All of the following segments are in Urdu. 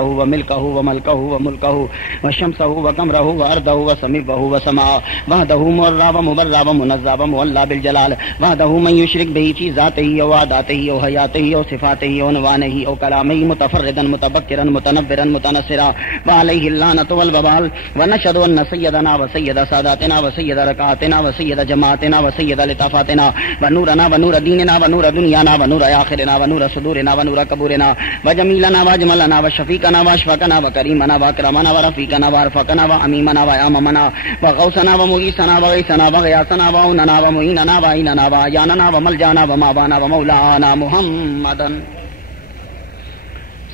وملكه وملكه وملكه وشمسه وقمره وأرضه وسميعه وسماعه وحده مرى ومبرى ومنزى ومولى بالجلال وحده من يشرك به في ذاته وعاداته وحياته وصفاته ونوانه وكلامه متفردا متبكرا متنبرا متنصرا وعليه اللعنة والوبال. ونشهد أن سيدنا وسيد ساداتنا وسيد ركعاتنا وسيد جماعتنا وسيد لطافاتنا ونورنا ونور ديننا ونور دنيانا ونور آخرنا ونور صدورنا ونور قبورنا وجميلنا واجملنا وشفيقنا واشفقنا وكريمنا واكرمنا ورفيقنا وارفقنا واميمنا واممنا وغوثنا ومغيثنا وغيثنا وغياثنا وعوننا ومعيننا وعيننا وعياننا وملجانا ومابانا ومولانا محمدا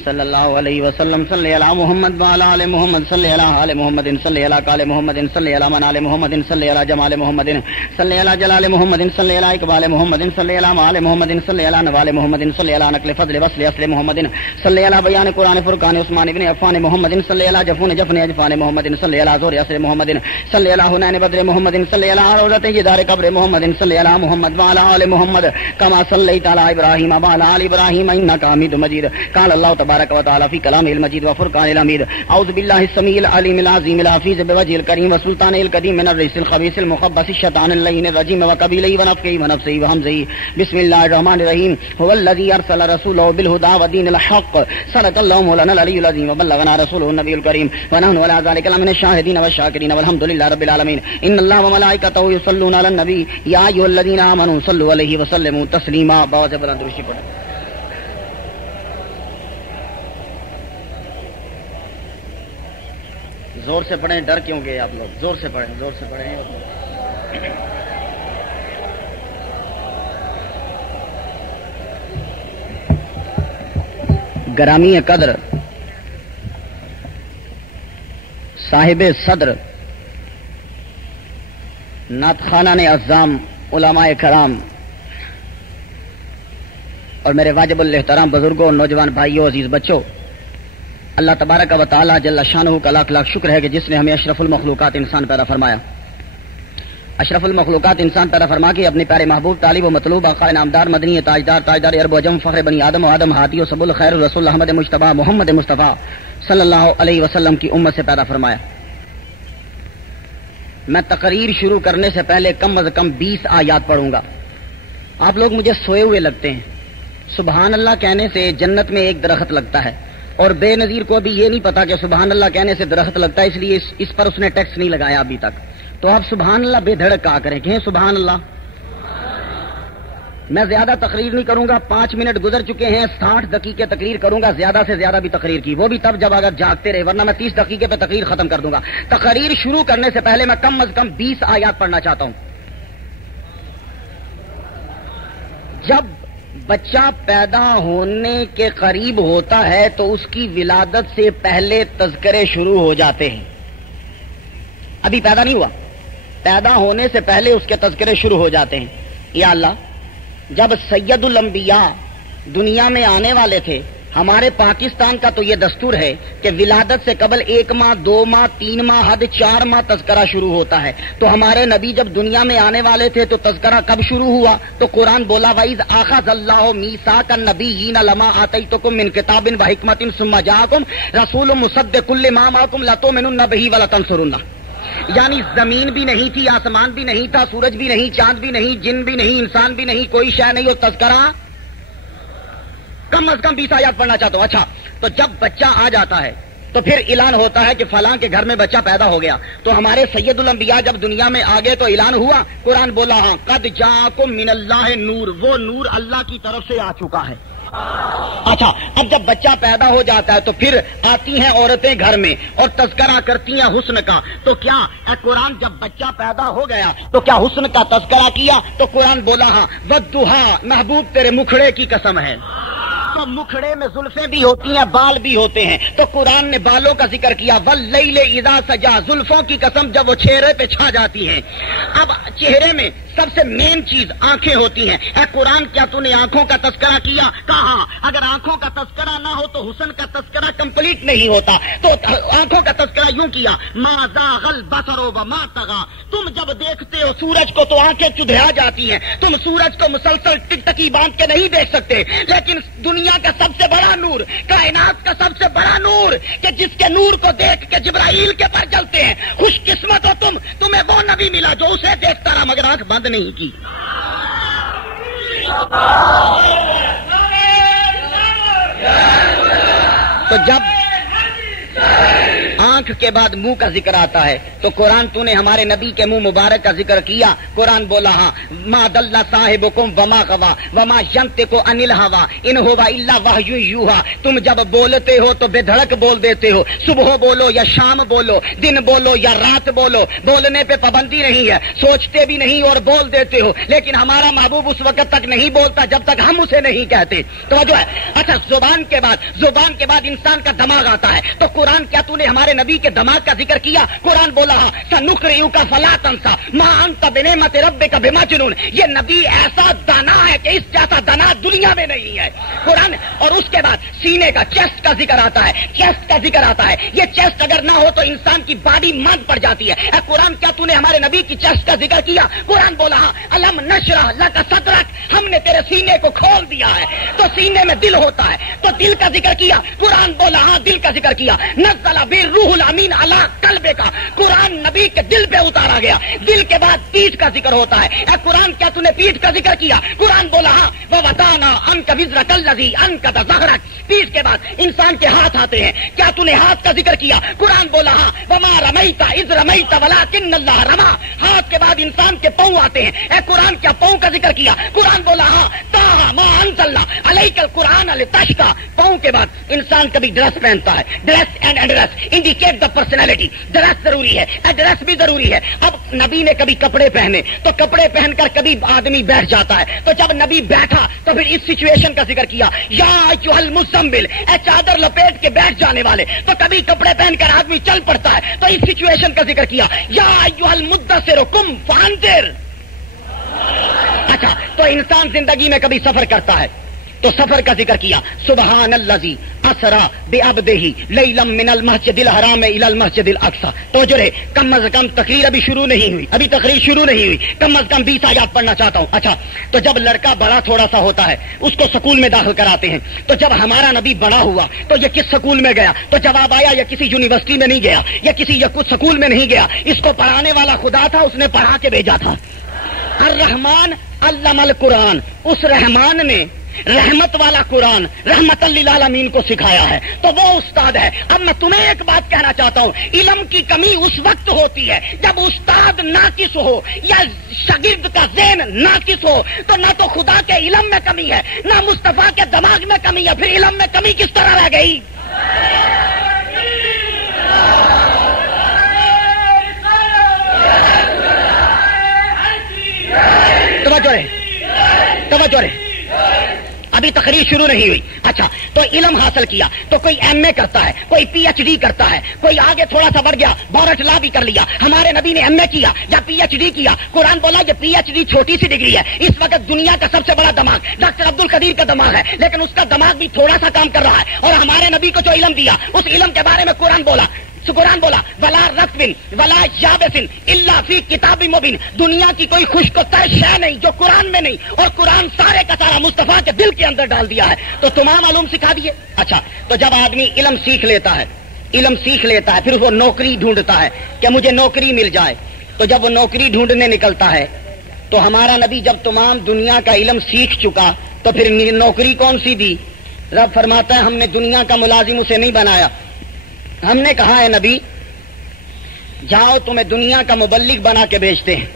صلی اللہ علیہ وسلم. صلی علی محمد وعلی آل محمد صلی علی آل محمد صلی علی قال محمد صلی علی منال محمد صلی علی جمال محمد صلی علی جلال محمد صلی علی اقبال محمد صلی علی مال محمد صلی علی نوال محمد صلی علی نقل فضل وصل اصل محمد صلی علی بیان قرآن فرقان عثمان ابن عفان محمد صلی علی جفون جفن اجفان محمد صلی علی زور اصل محمد صلی علی حنین بدر محمد صلی علی روضۃ جدار قبر محمد صلی علی محمد وعلی آل محمد کما صلیت علی ابراہیم وعلی آل ابراہیم انک حمید مجید. قال اللہ تبارک وتعالى في كلامه المجيد وفرقان الحميد. أعوذ بالله السميع العليم العظيم الحفيظ بوجهه الكريم وسلطانه القديم من الرجس الخبيث المخبث الشيطان اللعين الرجيم وقبيله ونفخه ونفسه وهمزه. بسم الله الرحمن الرحيم. هو الذي أرسل رسوله بالهدى ودين الحق. صدق الله مولانا العلي العظيم وبلغنا رسوله النبي الكريم ونحن على ذلك لمن الشاهدين والشاكرين والحمد لله رب العالمين. إن الله وملائكته يصلون على النبي يا أيها الذين آمنوا صلوا عليه وسلموا تسليما. باز بلند درود پڑھیں. زور سے پڑھیں. ڈر کیوں گئے آپ لوگ؟ زور سے پڑھیں، زور سے پڑھیں. گرامی قدر صاحب صدر نعت خوانان اعظام علماء کرام اور میرے واجب الاحترام بزرگوں، نوجوان بھائیوں، عزیز بچوں، اللہ تبارک و تعالی جل شانہ کا لاکھ لاکھ شکر ہے کہ جس نے ہمیں اشرف المخلوقات انسان پیدا فرمایا. اشرف المخلوقات انسان پیدا فرما کے اپنے پیارے محبوب طالب و مطلوب آقا نامدار مدنی تاجدار تاجدار عرب و عجم فخر بنی آدم و آدم ہادی و سب الخیر رسول احمد مجتبی محمد مصطفیٰ صلی اللہ علیہ وسلم کی امت سے پیدا فرمایا. میں تقریر شروع کرنے سے پہلے کم از کم 20 آیات پڑھوں گا. آپ لوگ مجھے سوئے ہوئے لگتے ہیں. سبحان اللہ کہنے سے جنت میں ایک درخت لگتا ہے اور بے نظیر کو ابھی یہ نہیں پتا کہ سبحان اللہ کہنے سے درخت لگتا ہے، اس لیے اس پر اس نے ٹیکس نہیں لگایا ابھی تک. تو آپ سبحان اللہ بے دھڑک کہا کریں، کہیں سبحان اللہ. میں زیادہ تقریر نہیں کروں گا، 5 منٹ گزر چکے ہیں. 60 دقیقے تقریر کروں گا، زیادہ سے زیادہ بھی تقریر کی، وہ بھی تب جب اگر جاگتے رہے، ورنہ میں 30 دقیقے پہ تقریر ختم کر دوں گا. تقریر شروع کرنے سے پہلے میں کم از کم 20 آیات پڑھنا چاہتا ہوں. جب بچہ پیدا ہونے کے قریب ہوتا ہے تو اس کی ولادت سے پہلے تذکرے شروع ہو جاتے ہیں. ابھی پیدا نہیں ہوا، پیدا ہونے سے پہلے اس کے تذکرے شروع ہو جاتے ہیں. یا اللہ، جب سید الانبیاء دنیا میں آنے والے تھے، ہمارے پاکستان کا تو یہ دستور ہے کہ ولادت سے قبل 1 ماہ 2 ماہ 3 ماہ حد 4 ماہ تذکرہ شروع ہوتا ہے. تو ہمارے نبی جب دنیا میں آنے والے تھے تو تذکرہ کب شروع ہوا؟ تو قرآن بولا وَإِذْ أَخَذَ اللَّهُ مِيثَاقَ النَّبِيِّينَ لَمَا آتَيْتُكُم مِّن كِتَابٍ وَحِكْمَةٍ ثُمَّ جَاءَكُم رَّسُولٌ مُصَدِّقٌ لِّمَا مَعَكُمْ لَتُؤْمِنُنَّ بِهِ وَلَتَنصُرُنَّهُ. یعنی زمین بھی نہیں تھی، آسمان بھی نہیں تھا، سورج بھی نہیں، چاند بھی نہیں، جن بھی نہیں، انسان بھی نہیں، کوئی شے نہیں، اور تذکرہ کم از کم 20 آیات پڑھنا چاہتا ہوں. اچھا، تو جب بچہ آ جاتا ہے تو پھر اعلان ہوتا ہے کہ فلاں کے گھر میں بچہ پیدا ہو گیا. تو ہمارے سید الانبیاء جب دنیا میں آ گئے تو اعلان ہوا. قرآن بولا ہاں قد جاءکم من اللہ نور، وہ نور اللہ کی طرف سے آ چکا ہے. اچھا، اب جب بچہ پیدا ہو جاتا ہے تو پھر آتی ہیں عورتیں گھر میں اور تذکرہ کرتی ہیں حسن کا. تو کیا قرآن جب بچہ پیدا ہو گیا تو کیا حسن کا تذکرہ کیا؟ تو قرآن بولا ہاں والضحیٰ، محبوب تیرے مکھڑے کی قسم ہے. تو مکھڑے میں زلفیں بھی ہوتی ہیں، بال بھی ہوتے ہیں، تو قرآن نے بالوں کا ذکر کیا. واللیل اذا سجا، زلفوں کی قسم جب وہ چہرے پہ چھا جاتی ہیں. اب چہرے میں سب سے مین چیز آنکھیں ہوتی ہیں. اے قرآن، کیا تو نے آنکھوں کا تذکرہ کیا؟ کہا اگر آنکھوں کا تذکرہ نہ ہو تو حسن کا تذکرہ کمپلیٹ نہیں ہوتا. تو آنکھوں کا تذکرہ یوں کیا ما زاغ البصر وما طغى. تم جب دیکھتے ہو سورج کو تو آنکھیں چدھیا جاتی ہیں. تم سورج کو مسلسل ٹک ٹکی باندھ کے نہیں دیکھ سکتے، لیکن دنیا دنیا کا سب سے بڑا نور، کائنات کا سب سے بڑا نور، کہ جس کے نور کو دیکھ کے جبرائیل کے پر جلتے ہیں. خوش قسمت ہو تم، تمہیں وہ نبی ملا جو اسے دیکھتا رہا مگر آنکھ بند نہیں کی. تو جب آنکھ کے بعد منہ کا ذکر آتا ہے تو قرآن تو نے ہمارے نبی کے منہ مبارک کا ذکر کیا. قرآن بولا ہاں ما ضل صاحبکم وما غوا وما ینطق عن الہوا ان ہوا الا وحی یوحی. تم جب بولتے ہو تو بے دھڑک بول دیتے ہو، صبح بولو یا شام بولو، دن بولو یا رات بولو، بولنے پہ پابندی نہیں ہے، سوچتے بھی نہیں اور بول دیتے ہو. لیکن ہمارا محبوب اس وقت تک نہیں بولتا جب تک ہم اسے نہیں کہتے. تو جو ہے اچھا زبان کے بعد انسان کا دماغ آتا ہے. تو قرآن کیا تو نے ہمارے نبی کے دماغ کا ذکر کیا؟ قرآن بولا سنقرئک فلا تنسى ما انت بنعمت ربک بمجنون. یہ نبی ایسا دانا ہے کہ اس جیسا دانا دنیا میں نہیں ہے. قرآن اور اس کے بعد سینے کا چیسٹ کا ذکر آتا ہے، چیسٹ کا ذکر آتا ہے. یہ چیسٹ اگر نہ ہو تو انسان کی باڈی مند پڑ جاتی ہے. اے قرآن کیا تو نے ہمارے نبی کی چیسٹ کا ذکر کیا؟ قرآن بولا الم نشرح لک صدرک، ہم نے تیرے سینے کو کھول دیا ہے. تو سینے میں دل ہوتا ہے تو دل کا ذکر کیا. قرآن بولا دل کا ذکر کیا. نزل بالروح الامین علی قلبک، قرآن نبی کے دل پہ اتارا گیا. دل کے بعد پیٹھ کا ذکر ہوتا ہے. اے قرآن کیا تو نے پیٹھ کا ذکر کیا؟ قرآن بولا ووضعنا عنک وزرک الذی انقض ظہرک. پیٹھ کے بعد انسان کے ہاتھ آتے ہیں. کیا تو نے ہاتھ کا ذکر کیا؟ قرآن بولا وما رمیت اذ رمیت ولکن اللہ رما. ہاتھ کے بعد انسان کے پاؤں آتے ہیں. اے قرآن کیا پاؤں کا ذکر کیا؟ قرآن بولا طٰہٰ ما انزلنا علیک القرآن لتشقیٰ. پاؤں کے بعد انسان کبھی ڈریس پہنتا ہے. Dress and address indicate the personality. Dress ضروری ہے، ایڈریس بھی ضروری ہے. اب نبی نے کبھی کپڑے پہنے تو کپڑے پہن کر کبھی آدمی بیٹھ جاتا ہے. تو جب نبی بیٹھا تو پھر اس سچویشن کا ذکر کیا یا ایھا المزمل، اے چادر لپیٹ کے بیٹھ جانے والے. تو کبھی کپڑے پہن کر آدمی چل پڑتا ہے تو اس سچویشن کا ذکر کیا یا ایھا المدثر قم فانذر. اچھا تو انسان زندگی میں کبھی سفر کرتا ہے تو سفر کا ذکر کیا. سبحان الذی اسری بعبدہ لیلا من المسجد الحرام الی المسجد الاقصی. تو جو ہے کم از کم تقریر ابھی شروع نہیں ہوئی، ابھی تقریر شروع نہیں ہوئی، کم از کم 20 آیات پڑھنا چاہتا ہوں. اچھا تو جب لڑکا بڑا تھوڑا سا ہوتا ہے اس کو سکول میں داخل کراتے ہیں. تو جب ہمارا نبی بڑا ہوا تو یہ کس سکول میں گیا؟ تو جواب آیا یہ کسی یونیورسٹی میں نہیں گیا، یہ کسی سکول میں نہیں گیا. اس کو پڑھانے والا خدا تھا، اس نے پڑھا کے بھیجا تھا. الرحمن علم القرآن، اس رحمان نے رحمت والا قرآن رحمت للعالمین کو سکھایا ہے. تو وہ استاد ہے. اب میں تمہیں ایک بات کہنا چاہتا ہوں، علم کی کمی اس وقت ہوتی ہے جب استاد ناقص ہو یا شاگرد کا ذہن ناقص ہو. تو نہ تو خدا کے علم میں کمی ہے، نہ مصطفیٰ کے دماغ میں کمی ہے. پھر علم میں کمی کس طرح رہ گئی؟ توجہ رہے ابھی تقریر شروع نہیں ہوئی. اچھا تو علم حاصل کیا تو کوئی ایم اے کرتا ہے، کوئی پی ایچ ڈی کرتا ہے، کوئی آگے تھوڑا سا بڑھ گیا بارٹ لا بھی کر لیا. ہمارے نبی نے ایم اے کیا یا پی ایچ ڈی کیا. قرآن بولا یہ پی ایچ ڈی چھوٹی سی ڈگری ہے. اس وقت دنیا کا سب سے بڑا دماغ ڈاکٹر عبد القدیر کا دماغ ہے، لیکن اس کا دماغ بھی تھوڑا سا کام کر رہا ہے. اور ہمارے نبی کو جو علم دیا اس علم کے بارے میں قرآن بولا ولا رطب ولا یابس الا فی کتاب مبین. دنیا کی کوئی خشک و تر شے نہیں جو قرآن میں نہیں، اور قرآن سارے کا سارا مصطفیٰ کے دل کے اندر ڈال دیا ہے. تو تمام علوم سکھا دیے. اچھا تو جب آدمی علم سیکھ لیتا ہے پھر وہ نوکری ڈھونڈتا ہے کہ مجھے نوکری مل جائے. تو جب وہ نوکری ڈھونڈنے نکلتا ہے تو ہمارا نبی جب تمام دنیا کا علم سیکھ چکا تو پھر نوکری کون سی دی؟ رب فرماتا ہے ہم نے دنیا کا ملازم اسے نہیں بنایا. ہم نے کہا ہے نبی جاؤ تمہیں دنیا کا مبلغ بنا کے بھیجتے ہیں،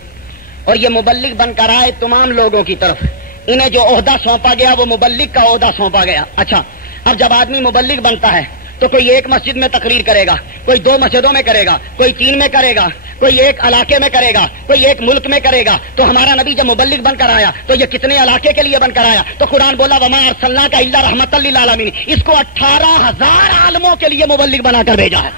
اور یہ مبلغ بن کر آئے تمام لوگوں کی طرف. انہیں جو عہدہ سونپا گیا وہ مبلغ کا عہدہ سونپا گیا. اچھا اب جب آدمی مبلغ بنتا ہے تو کوئی ایک مسجد میں تقریر کرے گا، کوئی 2 مسجدوں میں کرے گا، کوئی 3 میں کرے گا، کوئی ایک علاقے میں کرے گا، کوئی ایک ملک میں کرے گا. تو ہمارا نبی جب مبلغ بن کر آیا تو یہ کتنے علاقے کے لیے بن کر آیا؟ تو قرآن بولا وما ارسلناک الا رحمۃ للعالمین. اس کو 18,000 عالموں کے لیے مبلغ بنا کر بھیجا ہے.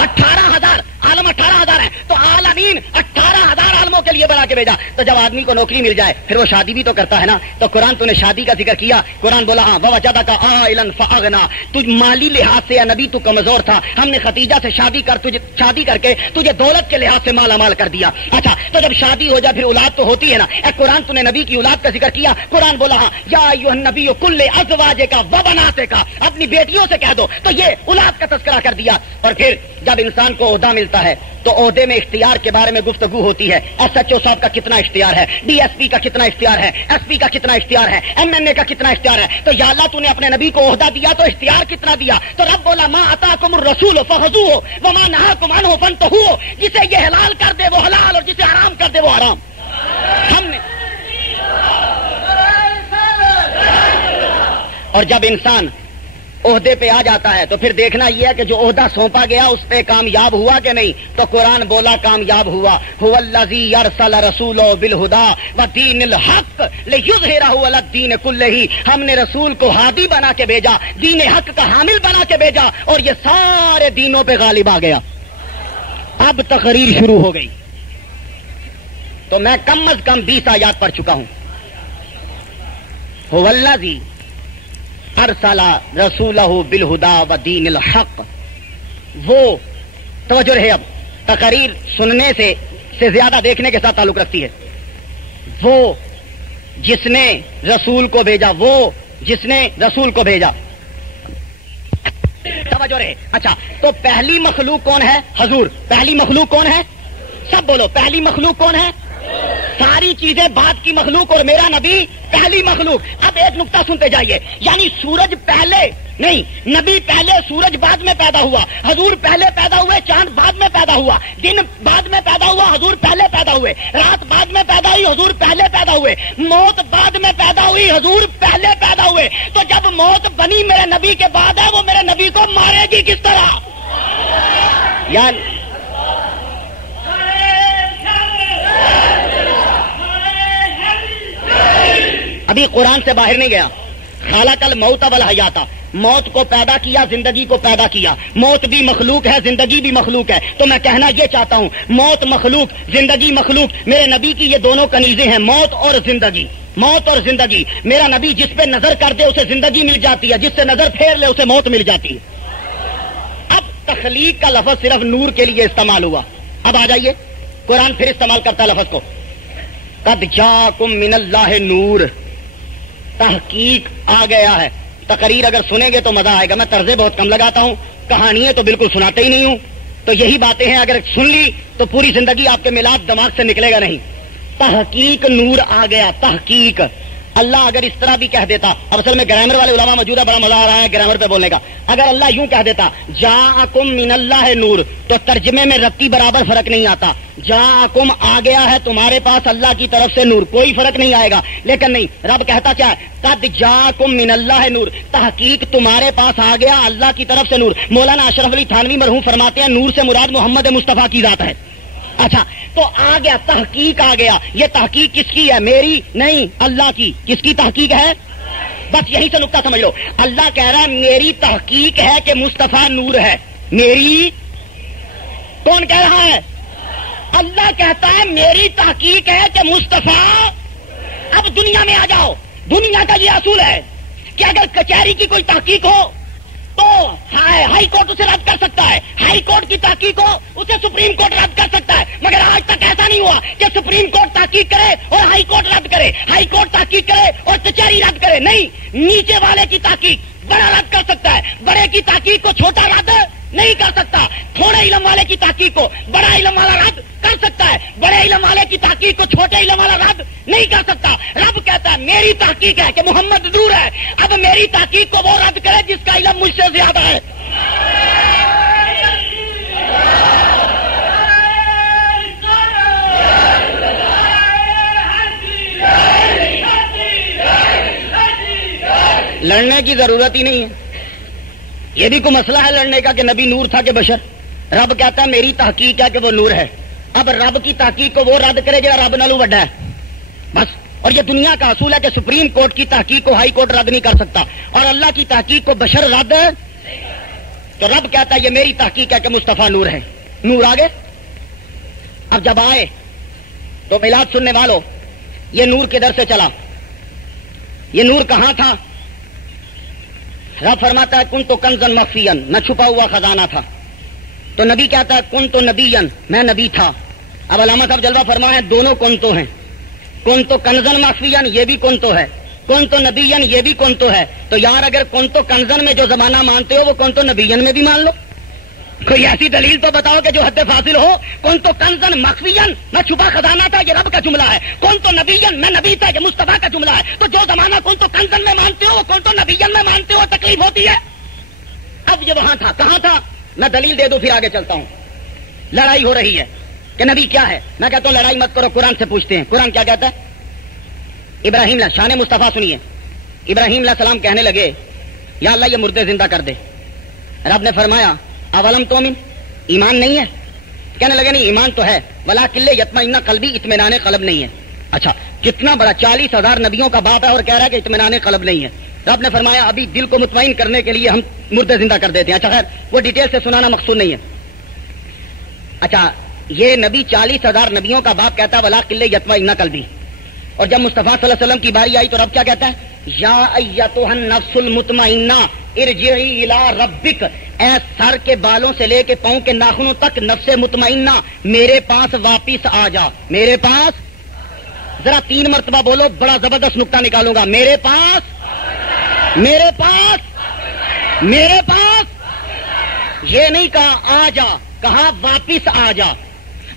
18,000 عالم 18,000 ہیں تو عالمین 18,000 عالموں کے لیے بنا کے بھیجا. تو جب آدمی کو نوکری مل جائے پھر وہ شادی بھی تو کرتا ہے نا. تو قرآن تو نے شادی کا ذکر کیا, قرآن بولا ہاں ووجدک عائلا فاغنا, تو مالی لحاظ سے یا نبی تو کمزور تھا, ہم نے ختیجہ سے شادی کر کے تجھے دولت کے لحاظ سے مالا مال کر دیا. اچھا تو جب شادی ہو جائے پھر اولاد تو ہوتی ہے نا. قرآن تو نے نبی کی اولاد کا ذکر کیا, قرآن بولا ہاں یا ایھا النبی کل ازواجک وبناتک, اپنی بیٹیوں سے کہہ دو. تو یہ اولاد کا تذکرہ کر دیا. اور پھر جب انسان کو عہدہ ملتا ہے تو عہدے میں اختیار کے بارے میں گفتگو ہوتی ہے. ایس ایچ او صاحب کا کتنا اختیار ہے, ڈی ایس پی کا کتنا اختیار ہے, ایس پی کا کتنا اختیار ہے, ایم این اے کا کتنا اختیار ہے. تو یا اللہ تو نے اپنے نبی کو عہدہ دیا تو اختیار کتنا دیا. تو رب بولا ما اتاکم الرسول فخذوہ وما نہاکم عنہ فانتہوا, جسے یہ حلال کر دے وہ حلال اور جسے حرام کر دے وہ حرام. ہم نے اور جب انسان عہدے پہ آ جاتا ہے تو پھر دیکھنا یہ ہے کہ جو عہدہ سونپا گیا اس پہ کامیاب ہوا کہ نہیں. تو قرآن بولا کامیاب ہوا. هو الذی ارسل رسولہ بالہدی ودین الحق لیظہرہ علی الدین کلہ, ہم نے رسول کو ہادی بنا کے بھیجا, دین حق کا حامل بنا کے بھیجا, اور یہ سارے دینوں پہ غالب آ گیا. اب تقریر شروع ہو گئی. تو میں کم از کم 20 آیات پڑھ چکا ہوں. هو الذی ارسل رسولہ بالہدی ودین الحق, وہ توجہ رہے, اب تقریر سننے سے زیادہ دیکھنے کے ساتھ تعلق رکھتی ہے. وہ جس نے رسول کو بھیجا, وہ جس نے رسول کو بھیجا. توجہ رہے. اچھا تو پہلی مخلوق کون ہے؟ حضور. پہلی مخلوق کون ہے؟ سب بولو, پہلی مخلوق کون ہے؟ ساری چیزیں بعد کی مخلوق اور میرا نبی پہلی مخلوق. اب ایک نقطہ سنتے جائیے, یعنی سورج پہلے نہیں, نبی پہلے, سورج بعد میں پیدا ہوا, حضور پہلے پیدا ہوئے, چاند بعد میں پیدا ہوا, دن بعد میں پیدا ہوا, حضور پہلے پیدا ہوئے, رات بعد میں پیدا ہوئی, حضور پہلے پیدا ہوئے, موت بعد میں پیدا ہوئی, حضور پہلے پیدا ہوئے. تو جب موت بنی میرے نبی کے بعد ہے, وہ میرے نبی کو مارے گی کس طرح؟ یعنی ابھی قرآن سے باہر نہیں گیا. خلق الموت والحیات, موت کو پیدا کیا, زندگی کو پیدا کیا. موت بھی مخلوق ہے, زندگی بھی مخلوق ہے. تو میں کہنا یہ چاہتا ہوں, موت مخلوق, زندگی مخلوق. میرے نبی کی یہ دونوں کنیزیں ہیں, موت اور زندگی. موت اور زندگی. میرا نبی جس پہ نظر کر دے اسے زندگی مل جاتی ہے, جس سے نظر پھیر لے اسے موت مل جاتی ہے. اب تخلیق کا لفظ صرف نور کے لیے استعمال ہوا. اب آ جائیے, قرآن پھر استعمال کرتا ہے لفظ کو, قد جاکم من اللہ نور, تحقیق آ گیا ہے. تقریر اگر سنیں گے تو مزہ آئے گا. میں طرزیں بہت کم لگاتا ہوں, کہانیاں تو بالکل سناتے ہی نہیں ہوں. تو یہی باتیں ہیں, اگر سن لی تو پوری زندگی آپ کے میلاد دماغ سے نکلے گا نہیں. تحقیق نور آ گیا, تحقیق. اللہ اگر اس طرح بھی کہہ دیتا, اب اصل میں گرامر والے علماء موجود ہے, بڑا مزہ آ رہا ہے گرامر پہ بولنے کا. اگر اللہ یوں کہہ دیتا جاءکم من اللہ نور, تو ترجمے میں رتی برابر فرق نہیں آتا. جاءکم آ گیا ہے تمہارے پاس اللہ کی طرف سے نور, کوئی فرق نہیں آئے گا. لیکن نہیں, رب کہتا کیا ہے, قد جاءکم من اللہ نور, تحقیق تمہارے پاس آ گیا اللہ کی طرف سے نور. مولانا اشرف علی تھانوی مرحوم فرماتے ہیں نور سے مراد محمد مصطفیٰ کی ذات ہے. اچھا تو آ گیا, تحقیق آ گیا. یہ تحقیق کس کی ہے؟ میری نہیں, اللہ کی. کس کی تحقیق ہے؟ بس یہیں سے نقطہ سمجھ لو. اللہ کہہ رہا ہے میری تحقیق ہے کہ مصطفیٰ نور ہے. میری کون کہہ رہا ہے؟ اللہ کہتا ہے میری تحقیق ہے کہ مصطفیٰ. اب دنیا میں آ جاؤ, دنیا کا یہ اصول ہے کہ اگر کچہری کی کوئی تحقیق ہو تو ہائی کورٹ اسے رد کر سکتا ہے, ہائی کورٹ کی تحقیق ہو اسے سپریم کورٹ رد کر سکتا ہے. مگر آج تک ایسا نہیں ہوا کہ سپریم کورٹ تحقیق کرے اور ہائی کورٹ رد کرے, ہائی کورٹ تحقیق کرے اور کچہری رد کرے. نہیں, نیچے والے کی تحقیق بڑا رد کر سکتا ہے, بڑے کی تحقیق کو چھوٹا رد نہیں کر سکتا. تھوڑے علم والے کی تحقیق کو بڑا علم والا رد کر سکتا ہے, بڑے علم والے کی تحقیق کو چھوٹے علم والا رد نہیں کر سکتا. رب کہتا ہے میری تحقیق ہے کہ محمد نور ہے. اب میری تحقیق کو وہ رد کرے جس کا علم مجھ سے زیادہ ہے. لڑنے کی ضرورت ہی نہیں ہے. یہ بھی کوئی مسئلہ ہے لڑنے کا کہ نبی نور تھا کہ بشر؟ رب کہتا ہے میری تحقیق ہے کہ وہ نور ہے. اب رب کی تحقیق کو وہ رد کرے جو رب نالو وڈا ہے, بس. اور یہ دنیا کا اصول ہے کہ سپریم کورٹ کی تحقیق کو ہائی کورٹ رد نہیں کر سکتا, اور اللہ کی تحقیق کو بشر رد. تو رب کہتا ہے یہ میری تحقیق ہے کہ مصطفیٰ نور ہے. نور آ گئے. اب جب آئے تو میلاد سننے والوں یہ نور کدھر سے چلا؟ یہ نور کہاں تھا؟ رب فرماتا ہے کن تو کنزن مخفین، میں چھپا ہوا خزانہ تھا. تو نبی کہتا ہے کن تو نبین، میں نبی تھا. اب علامہ صاحب جلوہ فرما ہے دونوں کن تو ہیں. کن تو کنزن مخفین یہ بھی کن تو ہے، کن تو نبین یہ بھی کن تو ہے. تو یار اگر کن تو کنزن میں جو زمانہ مانتے ہو وہ کن تو نبین میں بھی مان لو. کوئی ایسی دلیل تو بتاؤ کہ جو حد فاصل ہو. کن تو کنزن مخفین، میں چھپا خزانہ تھا، یہ رب کا جملہ ہے. کن تو نبین، میں نبی تھا، یہ مصطفیٰ کا جملہ ہے. تو جو زمانہ کن تو کنزن میں مانتے ہو وہ کن تو نبین میں مانتے ہو، تکلیف ہوتی ہے. اب یہ وہاں تھا، کہاں تھا؟ میں دلیل دے دوں پھر آگے چلتا ہوں. لڑائی ہو رہی ہے کہ نبی کیا ہے. میں کہتا ہوں لڑائی مت کرو، قرآن سے پوچھتے ہیں. قرآن کیا کہتا ہے؟ ابراہیم شان مصطفیٰ سنیے. ابراہیم علیہ السلام کہنے لگے یا اللہ یہ مردے زندہ کر دے. رب نے فرمایا اولم تؤمن، ایمان نہیں ہے؟ کہنے لگے نہیں ایمان تو ہے، ولکن یطمئن قلبی، اطمینان قلب نہیں ہے. اچھا کتنا بڑا 40,000 نبیوں کا باپ ہے اور کہہ رہا ہے کہ اطمینان قلب نہیں ہے. رب نے فرمایا ابھی دل کو مطمئن کرنے کے لیے ہم مردے زندہ کر دیتے ہیں. اچھا خیر وہ ڈیٹیل سے سنانا مقصود نہیں ہے. اچھا یہ نبی 40,000 نبیوں کا باپ کہتا ہے ولکن یطمئن قلبی. اور جب مصطفیٰ صلی اللہ علیہ وسلم کی باری آئی تو رب کیا کہتا ہے؟ یا ایتھا النفس المطمئنہ ارجعی الی ربک، اے سر کے بالوں سے لے کے پاؤں کے ناخنوں تک نفس مطمئنہ میرے پاس واپس آ جا. میرے پاس، ذرا 3 مرتبہ بولو، بڑا زبردست نقطہ نکالوں گا. میرے پاس، میرے پاس، میرے پاس. یہ نہیں کہا آ جا، کہا واپس آ جا.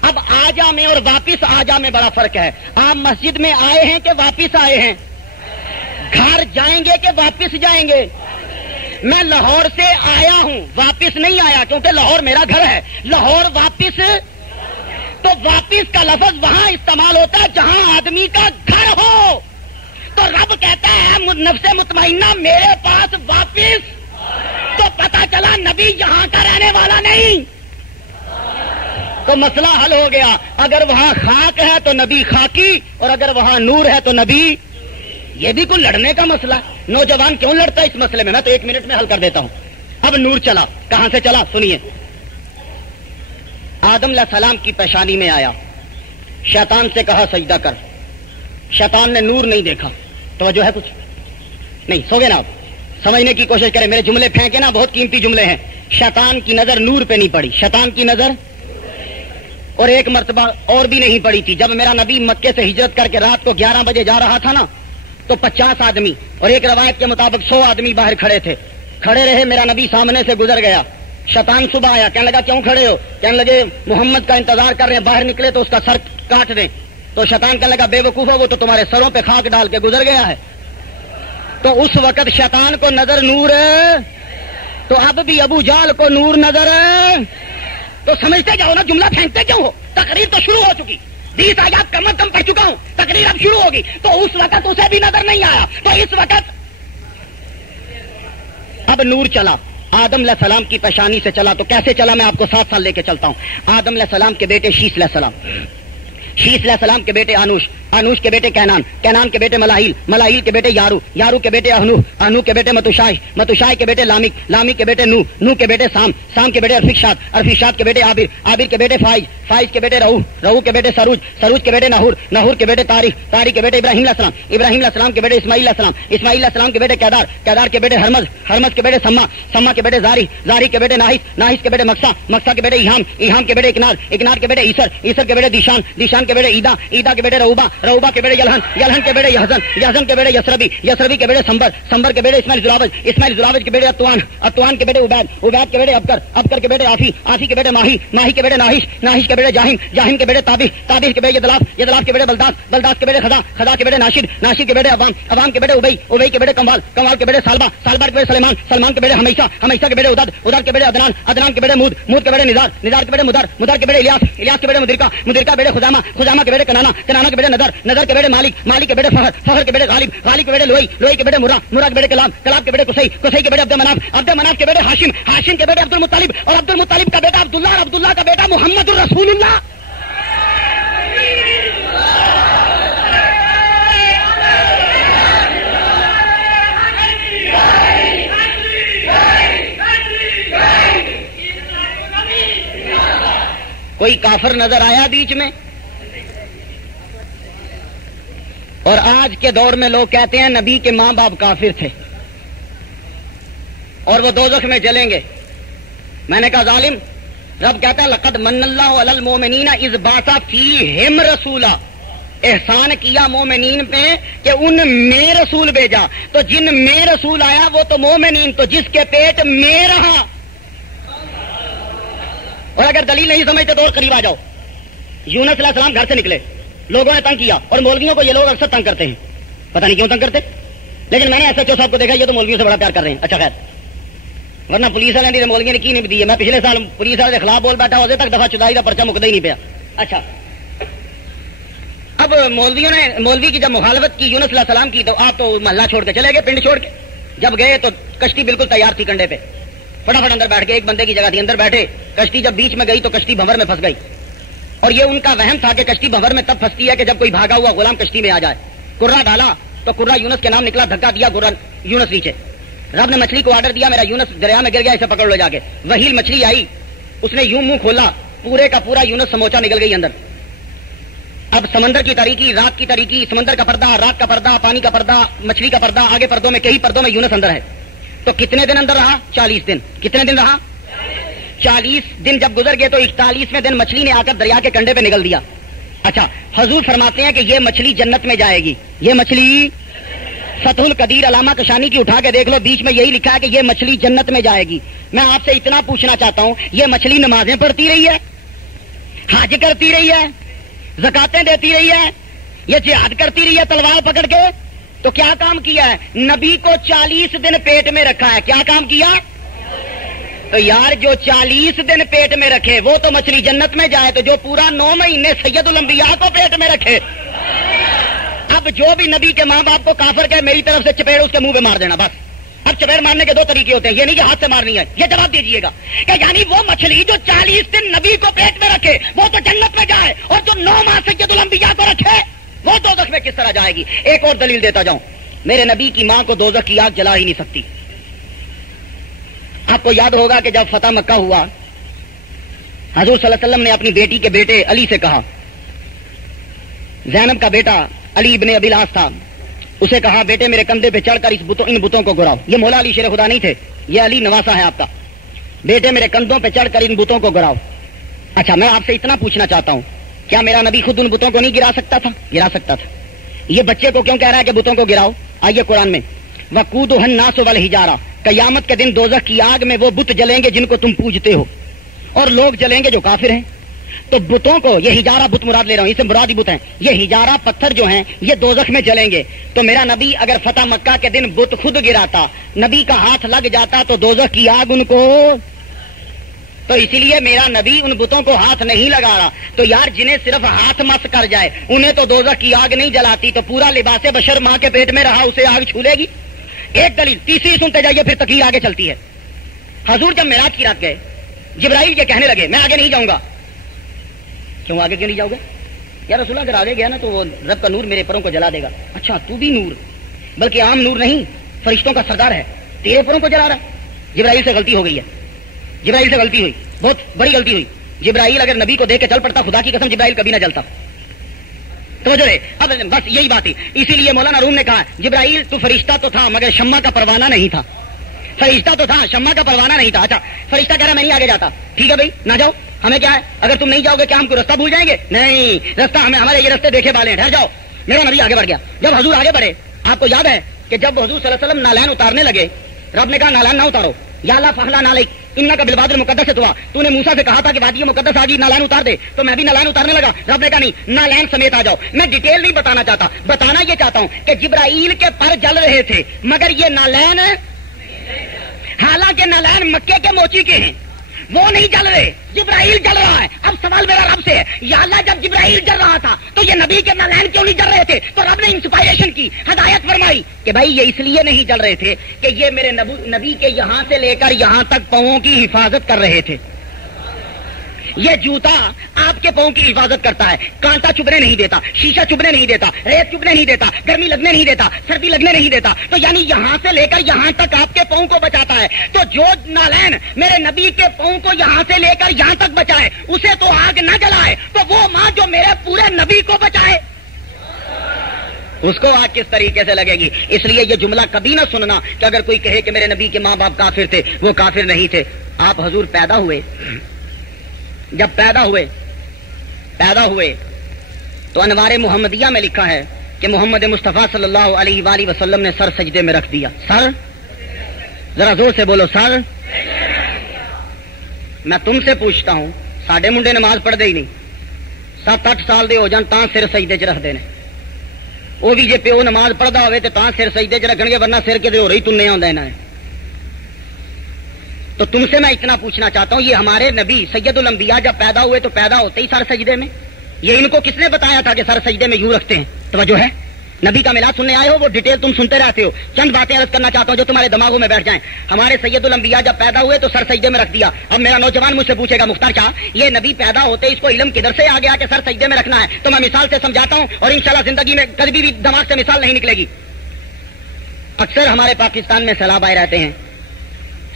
اب آ جا میں اور واپس آ جا میں بڑا فرق ہے. آپ مسجد میں آئے ہیں کہ واپس آئے ہیں؟ گھر جائیں گے کہ واپس جائیں گے؟ میں لاہور سے آیا ہوں، واپس نہیں آیا کیونکہ لاہور میرا گھر ہے. لاہور واپس، تو واپس کا لفظ وہاں استعمال ہوتا ہے جہاں آدمی کا گھر ہو. تو رب کہتا ہے نفس مطمئنہ میرے پاس واپس. تو پتہ چلا نبی یہاں کا رہنے والا نہیں. تو مسئلہ حل ہو گیا. اگر وہاں خاک ہے تو نبی خاکی، اور اگر وہاں نور ہے تو نبی. یہ بھی کوئی لڑنے کا مسئلہ. نوجوان کیوں لڑتا ہے اس مسئلے میں؟ میں تو 1 منٹ میں حل کر دیتا ہوں. اب نور چلا، کہاں سے چلا سنیے. آدم علیہ السلام کی پیشانی میں آیا، شیطان سے کہا سجدہ کر. شیطان نے نور نہیں دیکھا. توجہ ہے کچھ نہیں؟ سو گے نا آپ؟ سمجھنے کی کوشش کریں، میرے جملے پھینکے نا، بہت قیمتی جملے ہیں. شیطان کی نظر نور پہ نہیں پڑی، شیطان کی نظر. اور ایک مرتبہ اور بھی نہیں پڑی تھی. جب میرا نبی مکے سے ہجرت کر کے رات کو 11 بجے جا رہا تھا نا، تو 50 آدمی اور ایک روایت کے مطابق 100 آدمی باہر کھڑے تھے. کھڑے رہے، میرا نبی سامنے سے گزر گیا. شیطان صبح آیا، کہنے لگا کیوں کھڑے ہو؟ کہنے لگے محمد کا انتظار کر رہے ہیں، باہر نکلے تو اس کا سر کاٹ دیں. تو شیطان کہنے لگا بے وقوف ہے، وہ تو تمہارے سروں پہ خاک ڈال کے گزر گیا ہے. تو اس وقت شیطان کو نظر نور ہے، تو اب بھی ابو جہل کو نور نظر ہے. تو سمجھتے جاؤ نا، جملہ پھینکتے کیوں ہو؟ تقریر تو شروع ہو چکی، 20 آیات کم از کم پڑھ چکا ہوں، تقریر اب شروع ہوگی. تو اس وقت اسے بھی نظر نہیں آیا، تو اس وقت اب نور چلا. آدم علیہ السلام کی پیشانی سے چلا. تو کیسے چلا میں آپ کو 7 سال لے کے چلتا ہوں. آدم علیہ السلام کے بیٹے شیس علیہ السلام، شیس علیہ السلام کے بیٹے آنوش، آنوش کے بیٹے کینان، کینان کے بیٹے ملاحیل، ملاحیل کے بیٹے یارو، یارو کے بیٹے اہنو، اہنو کے بیٹے متوشائش، متوشائش کے بیٹے لامک، لامک کے بیٹے نو، نو کے بیٹے سام، سام کے بیٹے ارفکشاد، ارفکشاد کے بیٹے عابر، عابر کے بیٹے فائز، فائز کے بیٹے رہو، رہو کے بیٹے سروج، سروج کے بیٹے ناہور، ناہور کے بیٹے تاریخ، تاریخ کے بیٹے ابراہیم علیہ السلام، ابراہیم علیہ السلام کے بیٹے اسماعیل علیہ السلام، اسماعیل علیہ السلام کے بیٹے کیدار، کیدار کے بیٹے ہرمز، ہرمز کے بیٹے سما، سما کے بیٹے زاری، زاری کے بیٹے ناہس، ناہس کے بیٹے مقصا، مقصا کے بیٹے ایہام، ایہام کے بیٹے اکنار، اکنار کے بیٹے عیسر، عیسر کے بیٹے دیشان، دیشان کے بیٹے عیدا، عیدا کے بیٹے رعوبہ، رعوبہ کے بیٹے یلہن، یلہن کے بیٹے یحزن، یحزن کے بیٹے یسربی، یسربی کے بیٹے سمبر، سمبر کے بیٹے اسماعیل زراوج، اسماعیل زراوج کے بیٹے اتوان، اتوان کے بیٹے عبید، عبید کے بیٹے ابکر، ابکر کے بیٹے آفی، آفی کے بیٹے ماہی، ماہی کے بیٹے ناہش، ناہش کے بیٹے جاہم، جاہم کے بیٹے تابح، تابح کے بیٹے یدلاف، یدلاف کے بیٹے بلداس، بلداس کے بیٹے خدا، خدا کے بیٹے ناشد، ناشد کے بیٹے عوام، عوام کے بیٹے ابئی، ابئی کے بیٹے کموال، کموال کے بیٹے سالبہ، سالبہ کے بیٹے سلیمان، سلمان کے بیٹے ہمیشہ، ہمیشہ کے بیٹے ادد، ادد کے بیٹے عدنان، عدنان کے بیٹے مود، مود کے بیٹے نزار، نزار کے بیٹے مدر، مدر کے بیٹے الیاس، الیاس کے بیٹے مدرکہ، مدرکہ بیٹے خزامہ، خزامہ کے بیٹے کنانا، کنانا کے بیٹے نظر، نظر کے بیٹے مالک، مالک کے بیٹے فخر، فخر کے بیٹے غالب، غالب کے بیٹے لوئی، لوئی کے بیٹے مرا، مرا کے بیٹے کلاب، کلاب کے بیٹے قصی، قصی کے بیٹے عبد مناف، عبد مناف کے بیٹے ہاشم، ہاشم کے بیٹے عبد المطلب، اور عبد المطلب کا بیٹا عبداللہ، اور عبداللہ کا بیٹا محمد الرسول اللہ. کوئی کافر نظر آیا بیچ میں؟ اور آج کے دور میں لوگ کہتے ہیں نبی کے ماں باپ کافر تھے اور وہ دوزخ میں جلیں گے. میں نے کہا ظالم، رب کہتا ہے لقد من اللہ علی المؤمنین اذ بعث فیہم رسولا، احسان کیا مومنین پہ کہ ان میں رسول بھیجا. تو جن میں رسول آیا وہ تو مومنین، تو جس کے پیٹ میں رہا. اور اگر دلیل نہیں سمجھتے تو اور قریب آ جاؤ. یونس علیہ السلام گھر سے نکلے، لوگوں نے تنگ کیا، اور مولویوں کو یہ لوگ اکثر تنگ کرتے ہیں، پتہ نہیں کیوں تنگ کرتے، لیکن میں نے ایس ایچ او صاحب کو دیکھا یہ تو مولویوں سے بڑا پیار کر رہے ہیں. اچھا خیر، ورنہ پولیس والے نے مولوی نے کی نہیں دی ہے. میں پچھلے سال پولیس والے کے خلاف بول بیٹھا، اسے تک دفعہ چدائی کا پرچہ مکدا ہی نہیں پیا. اچھا، اب مولوی کی جب مخالفت کی یونس علیہ السلام کی تو آپ تو محلہ چھوڑ کے چلے گئے، پنڈ چھوڑ کے. جب گئے تو کشتی بالکل تیار تھی کنڈے پہ، فٹافٹ اندر بیٹھ کے ایک بندے کی جگہ تھی، اندر بیٹھے. کشتی جب بیچ میں گئی تو کشتی بھنور میں پھنس گئی. اور یہ ان کا وہم تھا کہ کشتی بھنور میں تب پھنستی ہے کہ جب کوئی بھاگا ہوا غلام کشتی میں آ جائے. کرا ڈالا تو کرا یونس کے نام نکلا، دھکا دیا کرا یونس نیچے. رب نے مچھلی کو آرڈر دیا، میرا یونس دریا میں گر گیا، اسے پکڑ لو جا کے. وہیل مچھلی آئی، اس نے یوں منہ کھولا، پورے کا پورا یونس سموچا نکل گئی اندر. اب سمندر کی تاریکی، رات کی تاریکی، سمندر کا پردہ، رات کا پردہ، پانی کا پردہ، مچھلی کا پردہ، آگے پردوں میں کئی پردوں میں یونس اندر ہے. تو کتنے دن اندر رہا؟ 40 دن. کتنے دن رہا؟ 40 دن. جب گزر گئے تو 41ویں دن مچھلی نے آ کر دریا کے کنڈے پہ نگل دیا. اچھا، حضور فرماتے ہیں کہ یہ مچھلی جنت میں جائے گی. یہ مچھلی فتح القدیر علامہ کشانی کی اٹھا کے دیکھ لو، بیچ میں یہی لکھا ہے کہ یہ مچھلی جنت میں جائے گی. میں آپ سے اتنا پوچھنا چاہتا ہوں، یہ مچھلی نمازیں پڑھتی رہی ہے، حج کرتی رہی ہے، زکاتیں دیتی رہی ہے، یہ جہاد کرتی رہی ہے تلوار پکڑ کے؟ تو کیا کام کیا ہے؟ نبی کو 40 دن پیٹ میں رکھا ہے. کیا کام کیا؟ تو یار جو 40 دن پیٹ میں رکھے وہ تو مچھلی جنت میں جائے، تو جو پورا 9 مہینے سید الانبیاء کو پیٹ میں رکھے. اب جو بھی نبی کے ماں باپ کو کافر کہے، میری طرف سے چپیڑ اس کے منہ پہ مار دینا بس. اب چپیڑ مارنے کے 2 طریقے ہوتے ہیں، یہ نہیں کہ ہاتھ سے مارنی ہے. یہ جواب دیجیے گا کہ یعنی وہ مچھلی جو 40 دن نبی کو پیٹ میں رکھے وہ تو جنت میں جائے، اور جو 9 ماہ سید الانبیاء کو رکھے وہ دوزخ میں کس طرح جائے گی؟ ایک اور دلیل دیتا جاؤں. میرے نبی کی ماں کو دوزخ کی آگ جلا ہی نہیں سکتی. آپ کو یاد ہوگا کہ جب فتح مکہ ہوا، حضور صلی اللہ علیہ وسلم نے اپنی بیٹی کے بیٹے علی سے کہا، زینب کا بیٹا علی ابن ابی العاص تھا، اسے کہا بیٹے میرے کندھے پہ چڑھ کر ان بتوں کو گراؤ. یہ مولا علی شیر خدا نہیں تھے، یہ علی نواسا ہے آپ کا. بیٹے میرے کندھوں پہ چڑھ کر ان بتوں کو گراؤ. اچھا، میں آپ سے اتنا پوچھنا چاہتا ہوں، کیا میرا نبی خود ان بتوں کو نہیں گرا سکتا تھا؟ گرا سکتا تھا. یہ بچے کو کیوں کہہ رہا ہے کہ بتوں کو گراؤ؟ آئیے قرآن میں، وَقُودُهَا النَّاسُ وَالْحِجَارَةُ، قیامت کے دن دوزخ کی آگ میں وہ بت جلیں گے جن کو تم پوجتے ہو، اور لوگ جلیں گے جو کافر ہیں. تو بتوں کو، یہ ہجارہ بت مراد لے رہا ہوں، اس سے مرادی بت ہیں، یہ ہجارہ پتھر جو ہیں یہ دوزخ میں جلیں گے. تو میرا نبی اگر فتح مکہ کے دن بت خود گراتا، نبی کا ہاتھ لگ جاتا تو دوزخ کی آگ ان کو، تو اسی لیے میرا نبی ان بتوں کو ہاتھ نہیں لگا رہا. تو یار جنہیں صرف ہاتھ مس کر جائے انہیں تو دوزخ کی آگ نہیں جلاتی، تو پورا لباس بشر ماں کے پیٹ میں رہا اسے آگ چھو لے گی؟ ایک دلیل. تیسری سنتے جائیے، پھر تقریر آگے چلتی ہے. حضور جب معراج کی رات گئے، جبرائیل یہ کہنے لگے میں آگے نہیں جاؤں گا. کیوں آگے کیوں نہیں جاؤ گے؟ یا رسول اللہ اگر آگے گیا نا تو وہ رب کا نور میرے پروں کو جلا دے گا. اچھا، تو بھی نور، بلکہ عام نور نہیں، فرشتوں کا سردار ہے، تیرے پروں کو جلا رہا ہے. جبرائیل سے غلطی ہو گئی ہے، جبرائیل سے غلطی ہوئی، بہت بڑی غلطی ہوئی. جبرائیل اگر نبی کو دیکھ کے چل پڑتا، خدا کی قسم جبرائیل کبھی نہ جلتا. توجہ ہے، اب بس یہی بات تھی. اسی لیے مولانا روم نے کہا جبرائیل تو فرشتہ تو تھا مگر شمع کا پروانہ نہیں تھا. فرشتہ تو تھا، شمع کا پروانہ نہیں تھا. اچھا، فرشتہ کہہ رہا میں نہیں آگے جاتا. ٹھیک ہے بھائی، نہ جاؤ، ہمیں کیا ہے، اگر تم نہیں جاؤ گے کیا ہم کو رستہ بھول جائیں گے؟ نہیں، رستہ ہمارے یہ رستے دیکھے والے ہیں، ٹھہر جاؤ. میرا نبی آگے بڑھ گیا. جب حضور آگے بڑھے، آپ کو یاد ہے کہ جب حضور صلی اللہ علیہ وسلم نالین اتارنے لگے، رب نے کہا نالین نہ اتارو، یا اللہ فخلا نالیک انکا کا بالوادی المقدس سے ہوا، تو نے موسیٰ سے کہا تھا کہ وادی مقدس آ گئی، نالین اتار دے. تو میں بھی نالین اتارنے لگا. رب نے کہا نہیں، نالین سمیت آ جاؤ. میں ڈیٹیل نہیں بتانا چاہتا، بتانا یہ چاہتا ہوں کہ جبرائیل کے پر جل رہے تھے مگر یہ نالین، حالانکہ نالین مکے کے موچی کے ہیں، وہ نہیں جل رہے، جبرائیل جل رہا ہے. اب سوال میرا رب سے ہے، یا اللہ جب جبرائیل جل رہا تھا تو یہ نبی کے نالین کیوں نہیں جل رہے تھے؟ تو رب نے انسپائریشن کی، ہدایت فرمائی کہ بھائی یہ اس لیے نہیں جل رہے تھے کہ یہ میرے نبی کے یہاں سے لے کر یہاں تک پاؤں کی حفاظت کر رہے تھے. یہ جوتا آپ کے پاؤں کی حفاظت کرتا ہے، کانٹا چبھنے نہیں دیتا، شیشہ چبھنے نہیں دیتا، ریت چبھنے نہیں دیتا، گرمی لگنے نہیں دیتا، سردی لگنے نہیں دیتا، تو یعنی یہاں سے لے کر یہاں تک آپ کے پاؤں کو بچاتا ہے. تو جو نالین میرے نبی کے پاؤں کو یہاں سے لے کر یہاں تک بچائے اسے تو آگ نہ جلائے، تو وہ ماں جو میرے پورے نبی کو بچائے اس کو آگ کس طریقے سے لگے گی. اس لیے یہ جملہ کبھی نہ سننا کہ اگر کوئی کہے کہ میرے نبی کے ماں باپ کافر تھے، وہ کافر نہیں تھے. آپ حضور پیدا ہوئے، جب پیدا ہوئے تو انوار محمدیہ میں لکھا ہے کہ محمد مصطفیٰ صلی اللہ علیہ وآلہ وسلم نے سر سجدے میں رکھ دیا. سر، ذرا زور سے بولو، سر. میں تم سے پوچھتا ہوں، ساڈے منڈے نماز پڑھتے ہی نہیں، 7-8 سال دے ہو جان تاں سر سجدے چ رکھتے ہیں. وہ بھی جے پیو نماز پڑھتا ہوئے تو تاں سر سجدے چ رکھن گے، ورنہ سر کدے ہو رہی تننے آندا انہاں نے. تو تم سے میں اتنا پوچھنا چاہتا ہوں، یہ ہمارے نبی سید الانبیاء جب پیدا ہوئے تو پیدا ہوتے ہی سر سجدے میں؟ یہ ان کو کس نے بتایا تھا کہ سر سجدے میں یوں رکھتے ہیں؟ توجہ ہے، نبی کا میلاد سننے آئے ہو، وہ ڈیٹیل تم سنتے رہتے ہو. چند باتیں عرض کرنا چاہتا ہوں جو تمہارے دماغوں میں بیٹھ جائیں. ہمارے سید الانبیاء جب پیدا ہوئے تو سر سجدے میں رکھ دیا. اب میرا نوجوان مجھ سے پوچھے گا، مختار شاہ یہ نبی پیدا ہوتے اس کو علم کدھر سے آ گیا کہ سر سجدے میں رکھنا ہے؟ تو میں مثال سے سمجھاتا ہوں، اور انشاءاللہ زندگی میں کبھی بھی دماغ سے مثال نہیں نکلے گی. اکثر ہمارے پاکستان میں سیلاب آئے رہتے ہیں.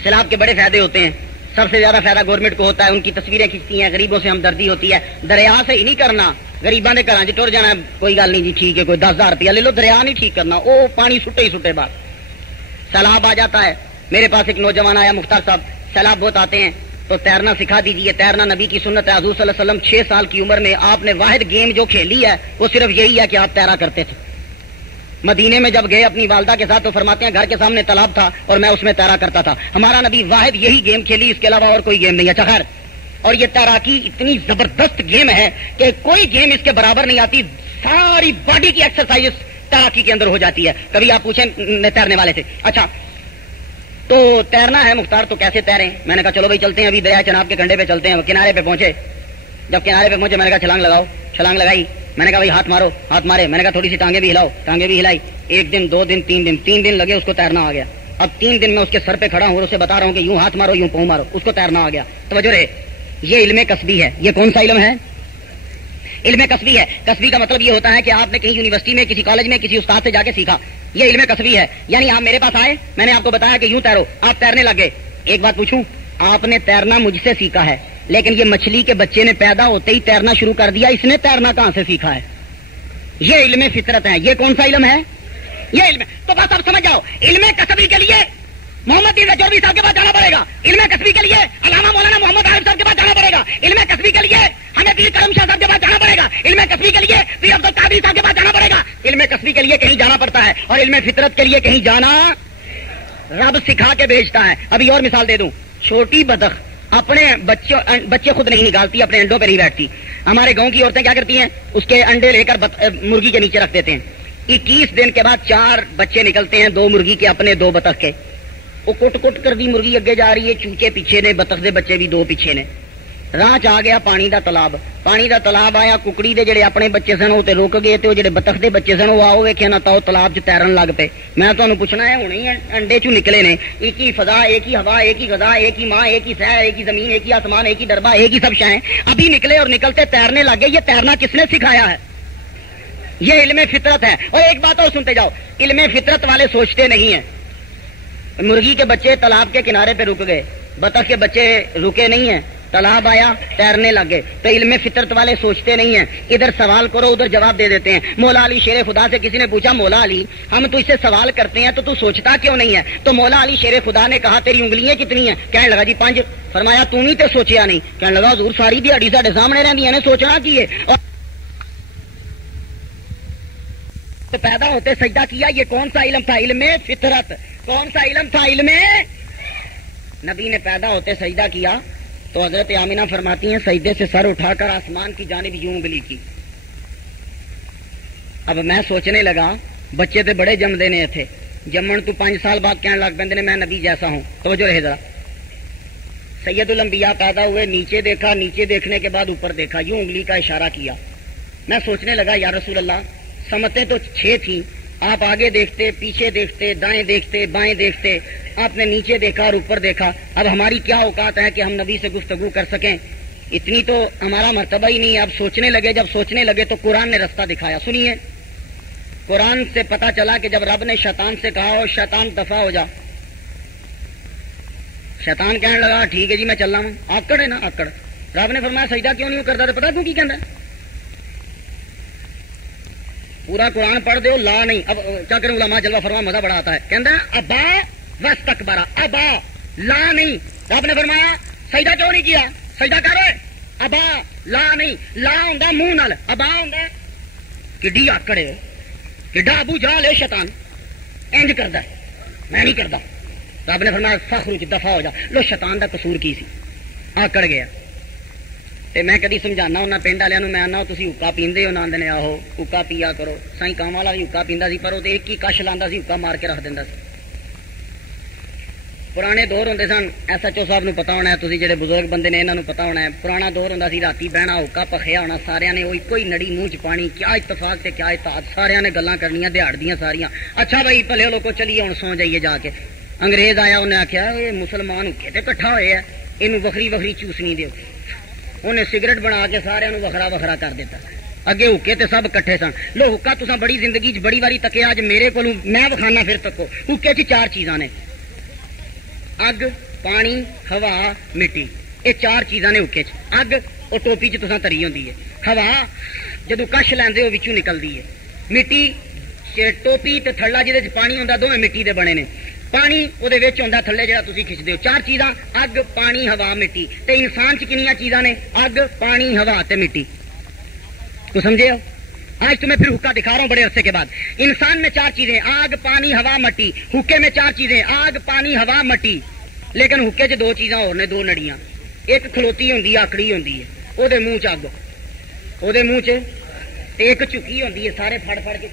سیلاب کے بڑے فائدے ہوتے ہیں. سب سے زیادہ فائدہ گورنمنٹ کو ہوتا ہے، ان کی تصویریں کھینچتی ہیں، غریبوں سے ہمدردی ہوتی ہے. دریا سے ہی نہیں کرنا، غریباں دے گھراں ٹر جانا کوئی گل نہیں جی، ٹھیک ہے کوئی 10,000 روپیہ لے لو، دریا نہیں ٹھیک کرنا، وہ پانی سٹے ہی سٹے بعد. سیلاب آ جاتا ہے. میرے پاس ایک نوجوان آیا، مختار صاحب سیلاب بہت آتے ہیں تو تیرنا سکھا دیجیے. تیرنا نبی کی سنت ہے. حضور صلی اللہ علیہ وسلم 6 سال کی عمر میں آپ نے واحد گیم جو کھیلی ہے وہ صرف یہی ہے کہ آپ تیرا کرتے تھے. مدینے میں جب گئے اپنی والدہ کے ساتھ تو فرماتے ہیں گھر کے سامنے تالاب تھا اور میں اس میں تیرا کرتا تھا. ہمارا نبی واحد یہی گیم کھیلی، اس کے علاوہ اور کوئی گیم نہیں. اچھا خیر، اور یہ تیراکی اتنی زبردست گیم ہے کہ کوئی گیم اس کے برابر نہیں آتی. ساری باڈی کی ایکسرسائز تیراکی کے اندر ہو جاتی ہے. کبھی آپ پوچھیں تیرنے والے سے، اچھا تو تیرنا ہے مختار تو کیسے تیریں؟ میں نے کہا چلو بھائی چلتے ہیں، ابھی دریا چناب کے کنڈے پہ چلتے ہیں. کنارے پہ پہنچے. جب کنارے پہ پہنچے میں نے کہا چھلانگ لگاؤ. چھلانگ لگائی. میں نے کہا بھائی ہاتھ مارو. ہاتھ مارے. میں نے کہا تھوڑی سی ٹانگیں بھی ہلاؤ. ٹانگیں بھی ہلائی. 1 دن 2 دن 3 دن لگے اس کو تیرنا آ گیا. اب 3 دن میں اس کے سر پہ کھڑا ہوں اور اسے بتا رہا ہوں کہ یوں ہاتھ مارو یوں پاؤں مارو، اس کو تیرنا آ گیا. توجہ رہے، یہ علم کسبی ہے. یہ کون سا علم ہے؟ علم کسبی ہے. کسبی کا مطلب یہ ہوتا ہے کہ آپ نے کہیں یونیورسٹی میں، کسی کالج میں، کسی استاد سے جا کے سیکھا. یہ علم کسبی ہے. یعنی آپ میرے پاس آئے، میں نے آپ کو بتایا کہ یوں تیرو، آپ تیرنے لگ گئے. ایک بات پوچھوں، آپ نے تیرنا مجھ سے سیکھا ہے، لیکن یہ مچھلی کے بچے نے پیدا ہوتے ہی تیرنا شروع کر دیا. اس نے تیرنا کہاں سے سیکھا ہے؟ یہ علم فطرت ہے. یہ کون سا علم ہے؟ یہ علم. تو بس اب سمجھ جاؤ، علم کسبی کے لیے محمد جوہری صاحب کے پاس جانا پڑے گا. علم کسبی کے لیے علامہ مولانا محمد عارف صاحب کے پاس جانا پڑے گا. علم کسبی کے لیے ہمیں پیر کرم شاہ صاحب کے پاس جانا پڑے گا. علم کسبی کے لیے پیر عبد القادری صاحب کے پاس جانا پڑے گا. علم کسبی کے لیے کہیں جانا پڑتا ہے، اور علم فطرت کے لیے کہیں جانا رب سکھا کے بھیجتا ہے. ابھی اور مثال دے دوں. چھوٹی بدخ اپنے بچے خود نہیں نکالتی، اپنے انڈوں پہ نہیں بیٹھتی. ہمارے گاؤں کی عورتیں کیا کرتی ہیں، اس کے انڈے لے کر مرغی کے نیچے رکھ دیتے ہیں. 21 دن کے بعد 4 بچے نکلتے ہیں، 2 مرغی کے اپنے 2 بطخ کے. وہ کٹ کٹ کر دی مرغی اگے جا رہی ہے، چوچے پیچھے نے، بطخ دے بچے بھی 2 پیچھے نے. راہ چ آ گیا پانی دا تالاب. پانی دا تالاب آیا، ککڑی دے جڑے اپنے بچے سن وہ تے رک گئے تے جڑے بطخ دے بچے سن وہ آؤ ویکھے نہ تاؤ تالاب چ تیرن لگ پے. میں تانوں پوچھنا ہے ہونے ہی انڈے چوں نکلے نے. ایک ہی فضا، ایک ہی ہوا، ایک ہی غذا، ایک ہی ماں، ایک ہی سیر، ایک ہی زمین، ایک ہی آسمان، ایک ہی دربا، ایک ہی سب شیں. ابھی نکلے اور نکلتے تیرنے لگے. یہ تیرنا کس نے سکھایا ہے؟ یہ علم فطرت ہے. اور ایک بات اور سنتے جاؤ، علم فطرت والے سوچتے نہیں ہیں. مرغی کے بچے تالاب کے کنارے پہ رک گئے، بطخ کے بچے رکے نہیں ہیں، تالاب آیا تیرنے لگے. تو علم فطرت والے سوچتے نہیں ہیں، ادھر سوال کرو ادھر جواب دے دیتے ہیں. مولا علی شیر خدا سے کسی نے پوچھا، مولا علی ہم تو اس سے سوال کرتے ہیں تو سوچتا کیوں نہیں ہے؟ تو مولا علی شیر خدا نے کہا تیری انگلیاں کتنی ہیں؟ کہنے لگا جی 5. فرمایا تو نہیں تے سوچیا نہیں؟ کہنے لگا حضور ساری دیہڑی ساڈے سامنے رہندی ہے، سوچنا کی ہے؟ اور پیدا ہوتے سجدہ کیا. یہ کون سا علم تھا؟ علم فطرت. کون سا علم تھا؟ علم. نبی نے پیدا ہوتے سجدہ کیا تو حضرت آمینہ فرماتی ہیں سجدے سے سر اٹھا کر آسمان کی جانب یوں انگلی کی. اب میں سوچنے لگا بچے تے بڑے جم دینے تھے، جمن تو 5 سال بعد کہنے لگ پہ میں نبی جیسا ہوں. توجہ رہے ذرا. سید الانبیاء پیدا ہوئے، نیچے دیکھا، نیچے دیکھنے کے بعد اوپر دیکھا، یوں انگلی کا اشارہ کیا. میں سوچنے لگا یا رسول اللہ سمتیں تو 6 تھیں، آپ آگے دیکھتے، پیچھے دیکھتے، دائیں دیکھتے، بائیں دیکھتے، آپ نے نیچے دیکھا اور اوپر دیکھا. اب ہماری کیا اوقات ہے کہ ہم نبی سے گفتگو کر سکیں؟ اتنی تو ہمارا مرتبہ ہی نہیں ہے. اب سوچنے لگے, جب سوچنے لگے تو قرآن نے رستہ دکھایا. سنیے, قرآن سے پتا چلا کہ جب رب نے شیطان سے کہا ہو شیطان دفع ہو جا, شیطان کہنے لگا ٹھیک ہے جی میں چل رہا ہوں. آکڑ ہے نا آکڑ. رب نے فرمایا سجدہ کیوں نہیں کرتا, تو پتا کیوں کی کہنا ہے, پورا قرآن پڑھ دو لا نہیں. اب کیا کریں علماء جلوہ فرما مزہ بڑا آتا ہے, کہتا ہے ابا واستکبر, ابا لا نہیں. رب نے فرمایا سجدہ کیوں نہیں کیا, سجدہ کرو, ابا لا نہیں. لا ہوندا منہ نال, ابا ہوندا کڈی آکڑ ہے, کڈا ابو جہل ہے شیطان, انج کردا ہے, میں نہیں کردا. رب نے فرمایا فخرج دفع ہو جا. لو شیطان دا قصور کی سی, آکڑ گیا. تے میں کدی سمجھانا ہونا پنڈ والوں میں آنا تسی حکا پیندے ہو, نہ آندے نے آہو حکا پیا کرو. سائیں کام والا بھی حکا پیندا سی, پر وہ ایک ہی کش لاندا سی, حکا مار کے رکھ دیندا سی. پرانے دور ہوندے سن, ایس ایچ او صاحب نو پتا ہونا ہے, تسی جڑے بزرگ بندے نے انہاں نو پتا ہونا ہے. پرانا دور ہوندا سی, راتی بہنا حکا پخیا ہونا, سارے نے وہی کوئی نڑی منہ چ پانی, کیا اتفاق تے کیا اتحاد, سارے نے گلاں کرنیاں دیہڑ دیاں ساریاں. اچھا بھائی بھلے لوگوں چلیے ہن سو جائیے جا کے. انگریز آیا, انہیں آخیا یہ مسلمان حکے تے کٹھا ہوئے ہے, یہ وکری وکری چوسنی دیو. انہیں سگریٹ بنا کے سارے وکھرا وکھرا کر دیتا. اگے حکے تے سب کٹھے سن. لو حکا تساں بڑی زندگی چ بڑی واری تکیا, اج میرے کو میں وکھانا پھر تکو. حکے چ چار چیزاں نے, اگ پانی ہوا مٹی, یہ چار چیزاں نے حکے چ. اگ وہ ٹوپی چ تساں تری ہوندی ہے, ہوا جدو کش لیندے ہو وچوں نکلدی ہے, مٹی ٹوپی تے تھلا جہدے پانی ہوندا دوویں مٹی دے بنے نے, پانی وہ ہوندا تھلے جہاں تسی کھچدے ہو. چار چیزاں اگ پانی ہوا مٹی. تے انسان چ کنیاں چیزاں نے, اگ پانی ہوا تے مٹی. تو سمجھے ہو, آج تمہیں پھر حکا دکھا رہا ہوں بڑے عرصے کے بعد. انسان میں چار چیزیں, آگ پانی ہوا مٹی. حکے میں چار چیزیں, آگ پانی ہوا مٹی. لیکن حکے چ دو چیزاں اور نے, دو نڑیاں. ایک کھلوتی ہوندی, آکڑی ہوندی ہے, وہ منہ چ اگ, وہ منہ چ. ایک چکی ہوندی ہے, سارے پھڑ پھڑ کے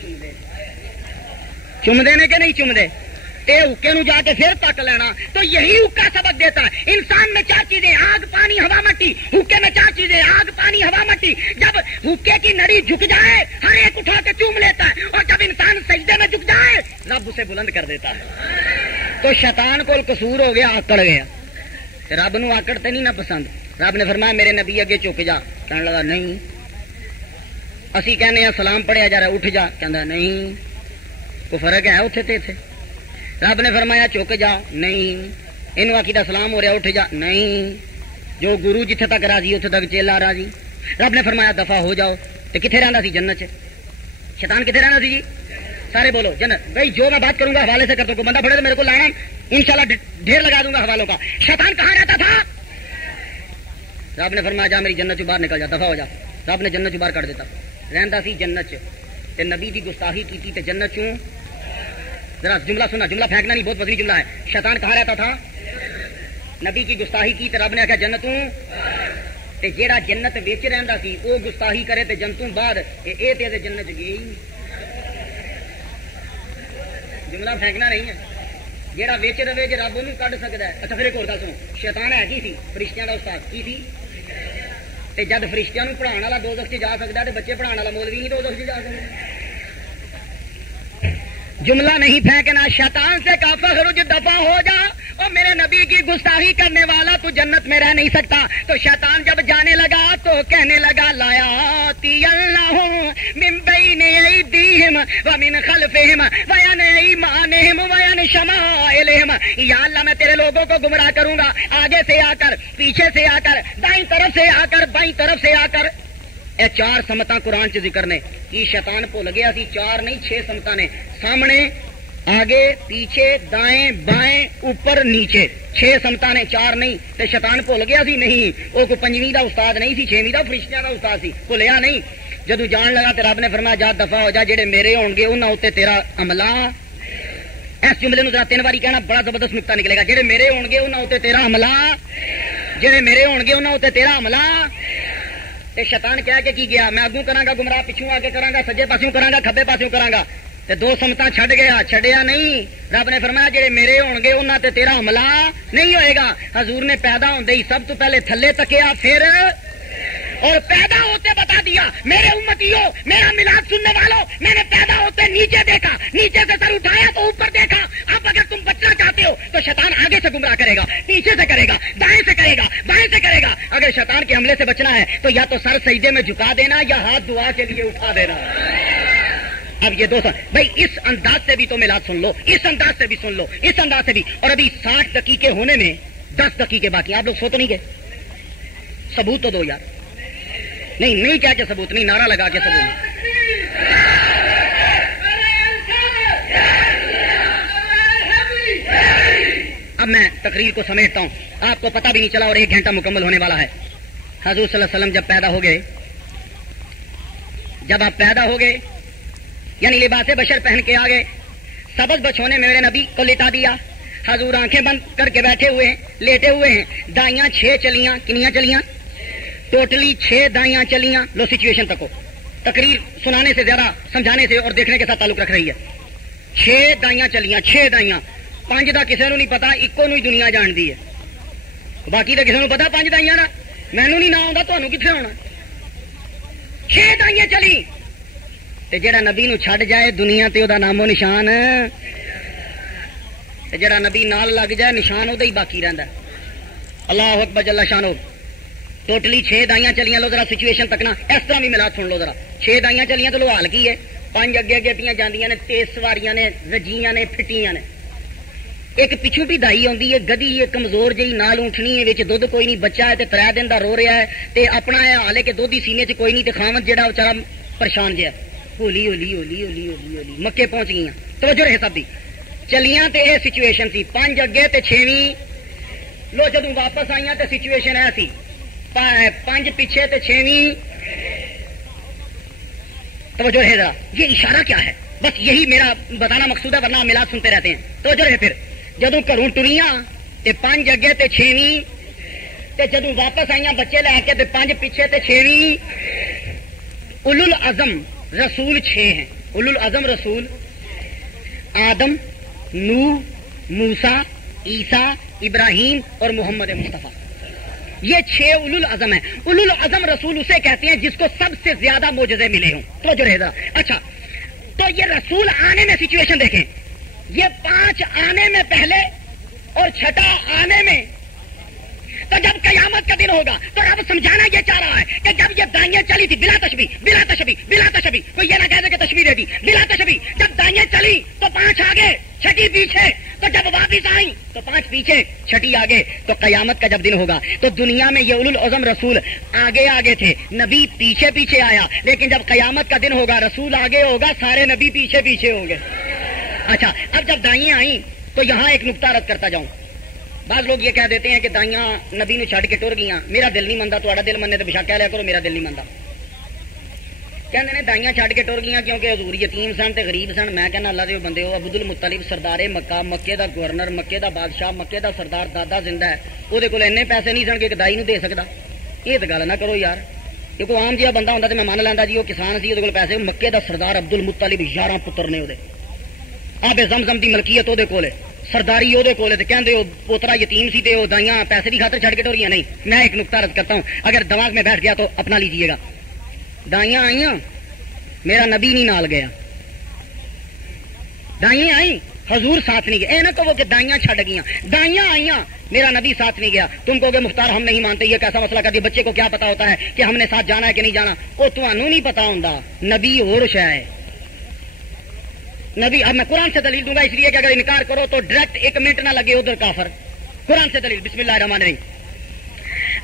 چومدے نے کہ نہیں چومدے. تے حکے نو جا کے پھر تک لینا. تو یہی حکا سبق دیتا ہے. انسان میں چار چیزیں, آگ پانی ہوا مٹی. حکے میں چار چیزیں, آگ پانی ہوا مٹی. جب حکے کی نڑی جھک جائے ہر ایک اٹھا کے چوم لیتا ہے, اور جب انسان سجدے میں جھک جائے رب اسے بلند کر دیتا ہے. تو شیطان کو قصور ہو گیا, آکڑ گیا. رب نو آکڑ تے نہیں نہ پسند. رب نے فرمایا میرے نبی اگے چک جا, کہنے لگا نہیں. اسی کہنے سلام پڑھیا جا رہا, اٹھ جا, کہندا نہیں. کوئی فرق ہے اتنے تے اتنے. رب نے فرمایا چک جا, نہیں. اینو آکھیدا سلام ہو رہا, اٹھ جا, نہیں. جو گرو جتھے تک راضی اتنے تک چیلا راضی. رب نے فرمایا دفع ہو جاؤ. تے کتنے رہندا سی, جنت چ. شیطان کتنے رہندا سی جی, سارے بولو جنت. بھائی جو میں بات کروں گا حوالے سے کر دو, بندہ پڑے تو میرے کو لانا, انشاءاللہ ڈھیر لگا دوں گا حوالوں کا. شیطان کہاں رہتا تھا؟ رب نے فرمایا جا میری جنت چ باہر نکل جا, دفع ہو جا. رب نے جنت چ باہر کر دیتا. رہندا سی جنت چ, تے نبی دی گستاخی کی تے جنت چوں. ذرا جملہ سننا, جملہ پھینکنا نہیں, بہت وزنی جملہ ہے. شیطان کہاں رہتا تھا؟ نبی کی گستاخی کی تے رب نے کہا جنتوں. تے جیڑا جنت وچ رہندا سی وہ گستاخی کرے تے جنتوں باہر, اے تے جنت گئی. جملہ پھینکنا نہیں ہے. جیڑا وچ رہے جے رب اونوں کڈ سکدا ہے. اچھا پھر ایک اور گل سنو, شیطان ہے کی سی؟ فرشتیاں دا استاد. کی سی؟ تے جد فرشتیاں نوں پڑھاون والا دوزخ چ جا سکدا تے بچے پڑھاون والا مولوی نہیں دوزخ چ جا سکدا. جملہ نہیں پھینکنا. شیطان سے کہا فخرج دفع ہو جا, اور میرے نبی کی گستاخی کرنے والا تو جنت میں رہ نہیں سکتا. تو شیطان جب جانے لگا تو کہنے لگا لایا اللہ من بین ایدیہم ومن خلفہم وعن ایمانہم وعن شمائلہم. یا اللہ میں تیرے لوگوں کو گمراہ کروں گا, آگے سے آ کر, پیچھے سے آ کر, دائیں طرف سے آ کر, بائیں طرف سے آ کر. اے چار سمتاں قرآن چ ذکر نے. یہ شیطان بھول گیا سی, چار نہیں 6 سمتاں نے. سامنے, آگے, پیچھے, دائیں بائیں, اوپر نیچے, 6 سمتاں نے, 4 نہیں. تے شیطان بھول گیا سی نہیں, وہ کوئی 5ویں دا استاد نہیں سی, 6ویں دا فرشتیاں دا استاد سی, بھولیا نہیں. جدو جان لگا تے رب نے فرمایا جا دفع ہو جا, جڑے میرے ہون گے انہاں اوتے تیرا عملہ. اس جملے نو ذرا 3 باری کہنا, بڑا زبردست نقطہ نکلے گا. جڑے میرے ہون گے انہاں اوتے تیرا عملہ, جڑے میرے ہون گے انہاں اوتے تیرا عملہ. تے شیطان کہہ کے کی گیا, میں اگوں کراں گا گمراہ, پچھوں آ کے کراں گا, سجے پاسوں کراں گا, کھبے پاسوں کراں گا. تے 2 سمتاں چھڈ گیا, چھڈیا نہیں. رب نے فرمایا جڑے میرے ہون گے انہاں تے تیرا حملہ نہیں ہوئے گا. حضور نے پیدا ہوندے ہی سب تو پہلے تھلے تکیا, پھر اور پیدا ہوتے بتا دیا میرے امتیوں, میرا میلاد سننے والوں, میں نے پیدا ہوتے نیچے دیکھا, نیچے سے سر اٹھایا تو اوپر دیکھا. اب اگر تم بچنا چاہتے ہو تو شیطان آگے سے گمراہ کرے گا, پیچھے سے کرے گا, دائیں سے کرے گا, بائیں سے کرے گا. اگر شیطان کے حملے سے بچنا ہے تو یا تو سر سجدے میں جھکا دینا یا ہاتھ دعا کے لیے اٹھا دینا. اب یہ دوست بھائی اس انداز سے بھی تو میلاد سن لو, اس انداز سے بھی سن لو, اس انداز سے بھی. اور ابھی 60 دقیقے ہونے میں 10 دقیقے باقی. آپ لوگ سو تو نہیں گئے؟ ثبوت تو دو یار. نہیں کیا کہ ثبوت نہیں, نعرہ لگا کے ثبوت. اب میں تقریر کو سمیٹتا ہوں, آپ کو پتہ بھی نہیں چلا اور 1 گھنٹہ مکمل ہونے والا ہے. حضور صلی اللہ علیہ وسلم جب پیدا ہو گئے, جب آپ پیدا ہو گئے یعنی لباس بشر پہن کے آ گئے, سبز بچھونے میں میرے نبی کو لٹا دیا. حضور آنکھیں بند کر کے بیٹھے ہوئے ہیں, لیٹے ہوئے ہیں. دائیاں 6 چلیاں, کنیاں چلیاں, ٹوٹلی 6 دائیاں چلیاں. لو سچویشن تک ہو, تقریر سنانے سے زیادہ سمجھانے سے اور دیکھنے کے ساتھ تعلق رکھ رہی ہے. 6 دائیاں چلیاں, 6 دائیاں. 5 دا کسی نو نہیں پتا, اکو نو ہی دنیا جانتی ہے. باقی تو کسی نو پتا 5 دائیاں دا, مینو نہیں نہ آتا, تمہیں کتنے ہونا. 6 دائیاں چلی تے جڑا نبی نو چھڈ جائے دنیا تے او دا نام و نشان, تے جڑا نبی نال لگ جائے نشان او دا ہی باقی رہندا. اللہ اکبر جل شانہ. ٹوٹلی 6 دائیاں چلیاں. لو ذرا سچویشن تکنا, اس طرح بھی میلاد سن لو ذرا. 6 دائیاں چلیاں تو لو حال کی ہے. 5 اگے اگے پیاں جاندیاں نے, تیز سواریاں نے, رجیاں نے, پھٹیاں نے. ایک پچھو بھی دائی آندی ہے, گدی ہے, کمزور جہی, نال اونٹنی ہے, وچ دودھ کوئی نہیں, بچہ ہے تے 3 دن دا رو رہا ہے, تے اپنا ہے حالے کہ دودھ ہی سینے چ کوئی نہیں, تے خاوند جہاں بیچارہ پریشان جہا. ہولی ہولی ہولی ہولی ہولی ہولی مکے پہنچ گئی. توجہ رہے سب دی چلیاں تے اے سچویشن سی. 5 اگے تے 6ویں. لو جدوں واپس آئیاں تے سچویشن اے سی, 5 پیچھے تے 6ویں. توجہ رہے ذرا, یہ اشارہ کیا ہے؟ بس یہی میرا بتانا مقصود ہے, ورنہ میلاد سنتے رہتے ہیں. توجہ رہے پھر جدوں گھروں ٹریاں تے 5 اگے تے 6ویں, تے جدوں واپس آئیاں بچے لے کے تے 5 پیچھے تے 6ویں. اولو العزم رسول 6 ہیں. اولو العزم رسول آدم, نوح, موسیٰ, عیسیٰ, ابراہیم اور محمد مصطفیٰ. یہ 6 اولو العزم ہیں. اولو العزم رسول اسے کہتے ہیں جس کو سب سے زیادہ معجزے ملے ہوں. تو جو رہے گا اچھا, تو یہ رسول آنے میں سچویشن دیکھیں, یہ 5 آنے میں پہلے اور 6 آنے میں. تو جب قیامت کا دن ہوگا تو رب سمجھانا یہ چاہ رہا ہے کہ جب یہ دائیاں چلی تھی بلا تشبیہ بلا تشبیہ بلا تشبیہ, کوئی یہ نہ کہہ دے کہ تشبیہ دے دی, بلا تشبیہ. جب دائیاں چلی تو 5 آگے 6 پیچھے, تو جب واپس آئیں تو 5 پیچھے 6 آگے. تو قیامت کا جب دن ہوگا تو دنیا میں یہ اولو العزم رسول آگے آگے تھے, نبی پیچھے پیچھے آیا. لیکن جب قیامت کا دن ہوگا رسول آگے ہوگا, سارے نبی پیچھے پیچھے ہوں گے. اچھا, اب جب دائیاں آئیں تو یہاں ایک نقطہ رد کرتا جاؤں. بعض لوگ یہ کہہ دیتے ہیں کہ دائیاں نبی نو چھڈ کے ٹر گئیاں, میرا دل نہیں منتا, تہاڈا دل مننے تے بشک کہہ لیا کرو میرا دل نہیں منتا. کہندے نے دائیاں چھڈ کے ٹر گئیاں کیونکہ حضور یتیم سن تے غریب سن. میں کہنا اللہ دے بندے ہو, عبد المطلب سردار مکہ, مکے دا گورنر, مکے دا بادشاہ, مکے دا سردار دادا زندہ ہے, وہ دے کول اینے پیسے نہیں سن کہ دائی نو دے سکدا. یہ تے گل نہ کرو یار, کیونکہ عام جہا بندہ ہوندا تے میں مان لیندا جی وہ کسان سی, وہ کول پیسے. مکے دا سردار عبد المطلب 11 پتر نے, وہ آب زمزم دی ملکیت وہ کول, سرداری وہ کول, کہندے وہ پوترا یتیم سی تے وہ دائیاں پیسے کی خاطر چھڈ کے ٹوریاں. نہیں, میں ایک نقطہ رد کرتا ہوں, اگر دماغ میں بیٹھ گیا تو اپنا لیجئے گا. دائیاں آئیاں, میرا نبی نہیں نال گیا. دائیاں آئیں, حضور ساتھ نہیں گئے. اے نہ کہو کہ دائیاں چھڈ گئیاں, دائیاں آئیاں, میرا نبی ساتھ نہیں گیا. تم کہو گے مختار ہم نہیں مانتے, یہ کیسا مسئلہ کر دیا, بچے کو کیا پتا ہوتا ہے کہ ہم نے ساتھ جانا ہے کہ نہیں جانا. وہ تمہوں نہیں پتا ہوندا, نبی اور شے ہے. نبی, اب میں قرآن سے دلیل دوں گا اس لیے کہ اگر انکار کرو تو ڈائریکٹ 1 منٹ نہ لگے ادھر کافر. قرآن سے دلیل, بسم اللہ الرحمن الرحیم.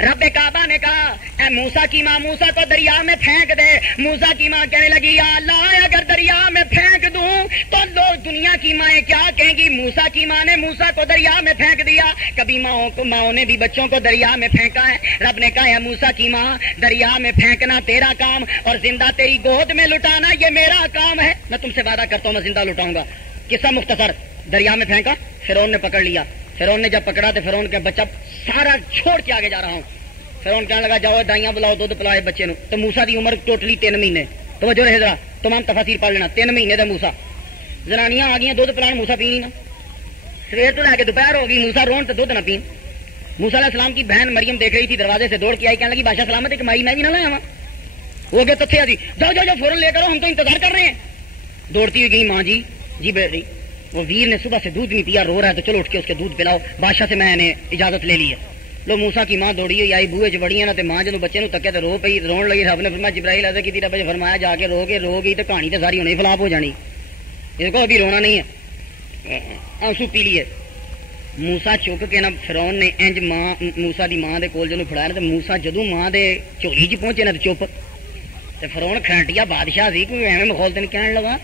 رب کعبہ نے کہا اے موسیٰ کی ماں, موسیٰ کو دریا میں پھینک دے. موسیٰ کی ماں کہنے لگی یا اللہ اگر دریا میں پھینک دوں تو لوگ دنیا کی مائیں کیا کہیں گی. موسیٰ کی ماں نے موسیٰ کو دریا میں پھینک دیا. کبھی ماؤں نے بھی بچوں کو دریا میں پھینکا ہے. رب نے کہا ہے موسیٰ کی ماں, دریا میں پھینکنا تیرا کام اور زندہ تیری گود میں لٹانا یہ میرا کام ہے. میں تم سے وعدہ کرتا ہوں میں زندہ لٹاؤں گا. قصہ مختصر, دریا میں پھینکا, فرعون نے پکڑ لیا. فرعون نے جب پکڑا تو فرعون کا بچہ سارا چھوڑ کے آگے جا رہا ہوں. فرعون کہنے لگا جاؤ دائیاں بلاؤ, دودھ پلاؤ بچے نو. تو موسیٰ دی عمر ٹوٹلی 3 مہینے. توجہ رہے ذرا, تمام تفاسیر پڑھ لینا. 3 مہینے دا موسیٰ. زنانیاں آ گئی دودھ پلان, موسیٰ پی نہیں نا. سویر تو لے کے دوپہر ہو گئی, موسیٰ رون تو دودھ نہ پین. موسیٰ علیہ السلام کی بہن مریم دیکھ رہی تھی, دروازے سے دوڑ کے آئی, کہنے لگی بادشاہ سلامت ایک مائی میں بھی نہ لایا ہوں. وہ گئے تو تھے جی, جاؤ جاؤ جاؤ فوراً لے کرو, ہم تو انتظار کر رہے ہیں. دوڑتی ہوئی گئی ماں جی جی بیٹی, وہ ویر نے صبح سے دودھ نہیں پیا, رو رہا ہے, تو چلو اٹھ کے اس کے دودھ پلاؤ. بادشاہ سے میں نے اجازت لے لی ہے. لو موسا کی ماں دوڑی ہوئی آئی بوئے چ بڑی نا تے ماں جدوں بچے نو تکے تے رو پئی رون لگی. رب نے فرمایا جبرائیل عرض کی رب نے فرمایا جا کے رو گئی تے کہانی تے ساری ہونے فلاپ ہو جانی. اس کو ابھی رونا نہیں ہے, آنسو پی لیے. موسا چک کے نا فرعون نے انج ماں موسا دی ماں دے کول جدوں پھڑایا تے موسا جدوں ماں دے چولی چ پہنچے نا تے چپ. تے فرعون کھرٹیا بادشاہ سی کوئی ایویں مخول تے کہن لگا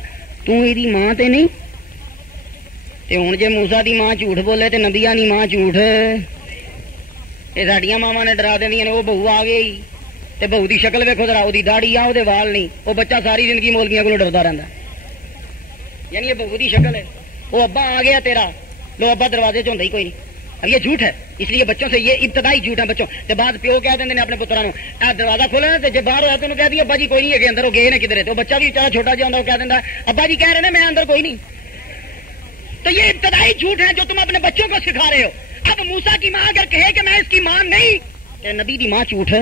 تو ایدی ماں تے نہیں. تے ہن جے موسا دی ماں جھوٹ بولے تے نبیاں دی ماں جھوٹ یہ ساڈیاں ماواں نے ڈرا دینیاں نے. وہ بہو آ گئی تے بہو دی شکل ویکھو ذرا, دی داڑھی آ وال نہیں. وہ بچہ ساری زندگی مولویاں کولوں ڈردا رہندا, یعنی یہ بہو دی شکل ہے. وہ ابا آ گیا تیرا, لو ابا دروازے چ ہوندا ہی کوئی نہیں. اب یہ جھوٹ ہے, اس لیے بچوں سے یہ ابتدائی جھوٹ ہے بچوں. تے بعد پیو کہہ دیندے نے اپنے پتراں نو دروازہ کھولا تے جے باہر ہویا تے انہوں کہہ دیا ابا جی کوئی نہیں ہے اندر, وہ گئے نے کدھر. تو بچہ بھی بیچارہ چھوٹا جہا ہوندا وہ کہہ دیندا ابا جی کہہ رہے نے میں اندر کوئی نہیں. تو یہ ابتدائی جھوٹ ہے جو تم اپنے بچوں کو سکھا رہے ہو. اب موسیٰ کی ماں اگر کہے کہ میں اس کی ماں نہیں, تے نبی دی ماں جھوٹ ہے.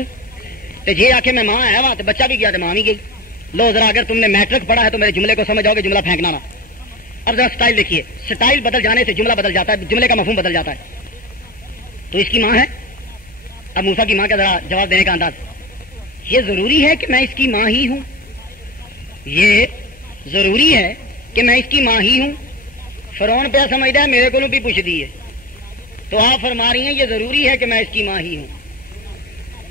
تے جے آکھے میں ماں ہے وہاں تے بچہ بھی گیا تے ماں بھی گئی. لو ذرا اگر تم نے میٹرک پڑھا ہے تو میرے جملے کو سمجھ آؤ گے, جملہ پھینکنا نا. اب ذرا سٹائل دیکھیے, سٹائل بدل جانے سے جملہ بدل جاتا ہے, جملے کا مفہوم بدل جاتا ہے. تو اس کی ماں ہے. اب موسیٰ کی ماں کا ذرا جواب دینے کا انداز, یہ ضروری ہے کہ میں اس کی ماں ہی ہوں, یہ ضروری ہے کہ میں اس کی ماں ہی ہوں. فرعون پہ سمجھتا ہے میرے کو بھی پوچھ دیے, تو آپ فرما رہی ہیں یہ ضروری ہے کہ میں اس کی ماں ہی ہوں.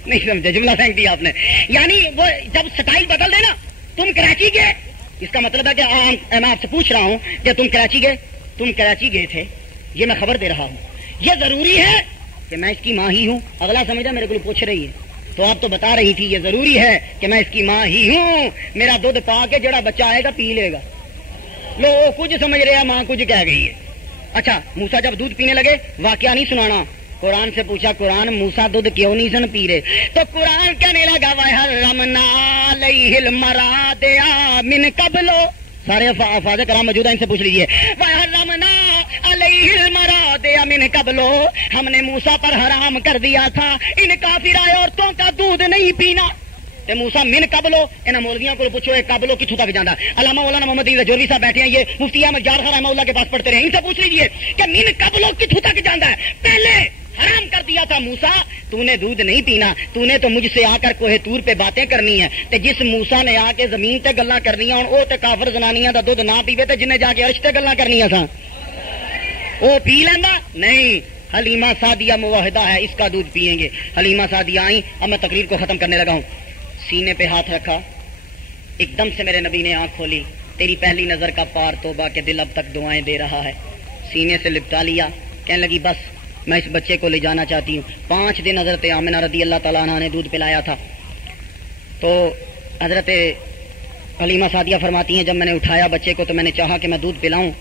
نہیں سمجھے, جملہ پھینک دیا آپ نے. یعنی وہ جب سٹائل بدل دے نا, تم کراچی گئے, اس کا مطلب ہے کہ میں آپ سے پوچھ رہا ہوں کہ تم کراچی گئے تھے, یہ میں خبر دے رہا ہوں. یہ ضروری ہے کہ میں اس کی ماں ہی ہوں. اگلا سمجھا میرے کو پوچھ رہی ہے, تو آپ تو بتا رہی تھی یہ ضروری ہے کہ میں اس کی ماں ہی ہوں. میرا دودھ پا کے جڑا بچہ آئے گا پی لے گا. لو کچھ سمجھ رہے ہیں, ماں کچھ کہہ گئی ہے. اچھا موسیٰ جب دودھ پینے لگے, واقعہ نہیں سنانا, قرآن سے پوچھا قرآن موسیٰ دودھ کیوں نہیں سن پی رہے, تو قرآن کہنے لگا وَحَرَّمْنَا عَلَيْهِ الْمَرَاضِعَ مِنْ قَبْلُ. سارے افاظ کرام موجود ہیں, ان سے پوچھ لیجیے. وَحَرَّمْنَا عَلَيْهِ الْمَرَاضِعَ مِنْ قَبْلُ, ہم نے موسیٰ پر حرام کر دیا تھا ان کافرہ عورتوں کا دودھ نہیں پینا. تے موسیٰ من قبلو, انہاں مولویوں کو پوچھو یہ قبلو کتھوں تک جاندا. علامہ مولانا محمد علی جوہری صاحب بیٹھے ہیں, یہ مفتی احمد جار خان رحمہ اللہ کے پاس پڑھتے رہے, ان سے پوچھ لیجیے کہ من قبلو کتھوں تک جاندا ہے. پہلے حرام کر دیا تھا موسیٰ, تو نے دودھ نہیں پینا, تو نے تو مجھ سے آ کر کوہ طور پہ باتیں کرنی ہے. تے جس موسیٰ نے آ کے زمین تے گلاں کرنیاں, ہن او تے کافر زنانیاں دا دودھ نہ پیوے تے جن نے جا کے عرش تے گلاں کرنیاں سا او پی لیندا نہیں. حلیمہ سعدیہ موحدہ ہے, اس کا دودھ پیئیں گے. حلیمہ سعدیہ آئیں, اب میں تقریر کو ختم کرنے لگا ہوں. سینے پہ ہاتھ رکھا, ایک دم سے میرے نبی نے آنکھ کھولی, تیری پہلی نظر کا پار توبہ کے دل اب تک دعائیں دے رہا ہے. سینے سے لپٹا لیا, کہنے لگی بس میں اس بچے کو لے جانا چاہتی ہوں. 5 دن حضرت آمنہ رضی اللہ تعالیٰ عنہ نے دودھ پلایا تھا. تو حضرت حلیمہ سعدیہ فرماتی ہیں جب میں نے اٹھایا بچے کو تو میں نے چاہا کہ میں دودھ پلاؤں,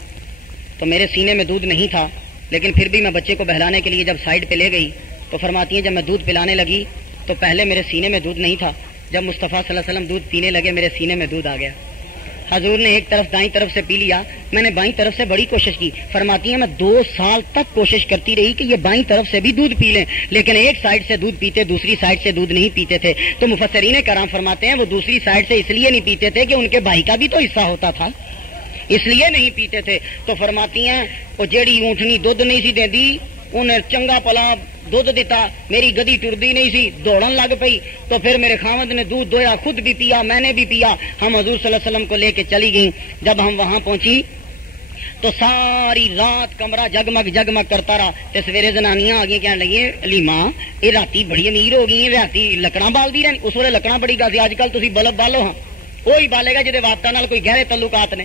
تو میرے سینے میں دودھ نہیں تھا, لیکن پھر بھی میں بچے کو بہلانے کے لیے جب سائڈ پہ لے گئی تو فرماتی ہیں جب میں دودھ پلانے لگی تو پہلے میرے سینے میں دودھ نہیں تھا, جب مصطفیٰ صلی اللہ علیہ وسلم دودھ پینے لگے میرے سینے میں دودھ آ گیا. حضور نے ایک طرف دائیں طرف سے پی لیا, میں نے بائیں طرف سے بڑی کوشش کی. فرماتی ہیں میں 2 سال تک کوشش کرتی رہی کہ یہ بائیں طرف سے بھی دودھ پی لیں, لیکن ایک سائڈ سے دودھ پیتے, دوسری سائڈ سے دودھ نہیں پیتے تھے. تو مفسرین کرام فرماتے ہیں وہ دوسری سائڈ سے اس لیے نہیں پیتے تھے کہ ان کے بھائی کا بھی تو حصہ ہوتا تھا, اس لیے نہیں پیتے تھے. تو فرماتی ہیں وہ جیڑی اونٹنی دودھ نہیں سی دیندی انہیں چنگا پلا دودھ دیتا, میری گدی ٹردی نہیں سی, دوڑن لگ پئی. تو پھر میرے خاوند نے دودھ دویا, خود بھی پیا, میں نے بھی پیا. ہم حضور صلی اللہ علیہ وسلم کو لے کے چلی گئیں. جب ہم وہاں پہنچی تو ساری رات کمرہ جگمگ کرتا رہا. تے سویرے زنانیاں آ گئی, کہنے لگی علی ماں یہ راتی بڑی امیر ہو گئی, راتی لکڑاں بال دی رہی. اس ویلے لکڑاں بڑی گا سی, اج کل تسی بلب بالو. ہاں وہی بالے گا جہاں وابطہ نال کوئی گہرے تعلقات نے,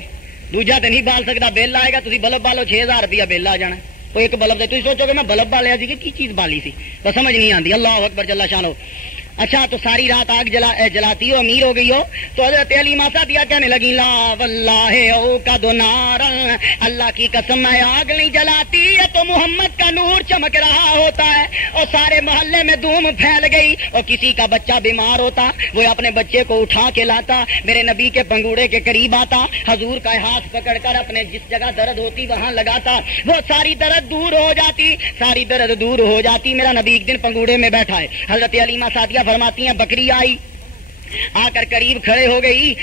دوجا تو نہیں بال سکتا. بل آئے گا, تسی بلب بالو 6000 روپیہ بل آ جانا. وہ ایک بلب دے, تھی سوچو کہ میں بلب بالیا سی کہ کی چیز بالی سی, تو سمجھ نہیں آتی. اللہ اکبر جل شانہ. اچھا تو ساری رات آگ جلاتی ہو, امیر ہو گئی ہو. تو حضرت حلیمہ سعدیہ کہنے لگی لا واللہ اوقد نارا, اللہ کی قسم میں آگ نہیں جلاتی, یہ تو محمد کا نور چمک رہا ہوتا ہے. اور سارے محلے میں دھوم پھیل گئی, اور کسی کا بچہ بیمار ہوتا وہ اپنے بچے کو اٹھا کے لاتا, میرے نبی کے پنگوڑے کے قریب آتا, حضور کا ہاتھ پکڑ کر اپنے جس جگہ درد ہوتی وہاں لگاتا, وہ ساری درد دور ہو جاتی, ساری درد دور ہو جاتی. میرا نبی ایک دن پنگوڑے میں بیٹھا ہے. حضرت حلیمہ سعدیہ فرماتی ہیں بکری آئی, آ کر قریب کھڑے ہو گئی,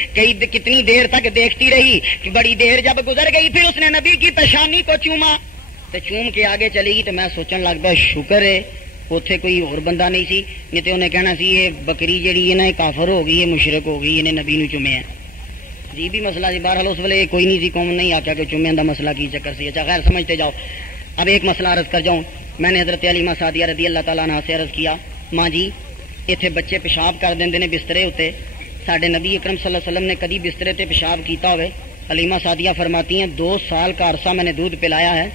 کتنی دیر تک دیکھتی رہی. بڑی دیر جب گزر گئی پھر اس نے نبی کی پیشانی کو چوما, تو چوم کے آگے چلے گی. تو میں سوچنے لگ پیا شکر ہے اتنے کوئی اور بندہ نہیں سی، نہیں تو انہیں کہنا سی یہ بکری جیڑی ہے نا یہ کافر ہو گئی، یہ مشرک ہو گئی، انہیں نبی نو چومیا جی بھی مسئلہ جی بہرحال اس ویلے کوئی نہیں سی، قوم نہیں آخیا کہ چومیا دا مسئلہ کی چکر سی۔ اچھا خیر سمجھتے جاؤ۔ اب ایک مسئلہ عرض کر جاؤں، میں نے حضرت علیمہ سعدیہ رضی اللہ تعالیٰ عنہ سے عرض کیا، ماں جی اتنے بچے پیشاب کر دیں نے بسترے اتنے، ساڈے نبی اکرم صلی اللہ علیہ وسلم نے کدی بسترے تے پیشاب کیتا ہوئے؟ علیمہ سعدیہ فرماتی ہیں 2 سال کا عرصہ میں نے دودھ پلایا ہے،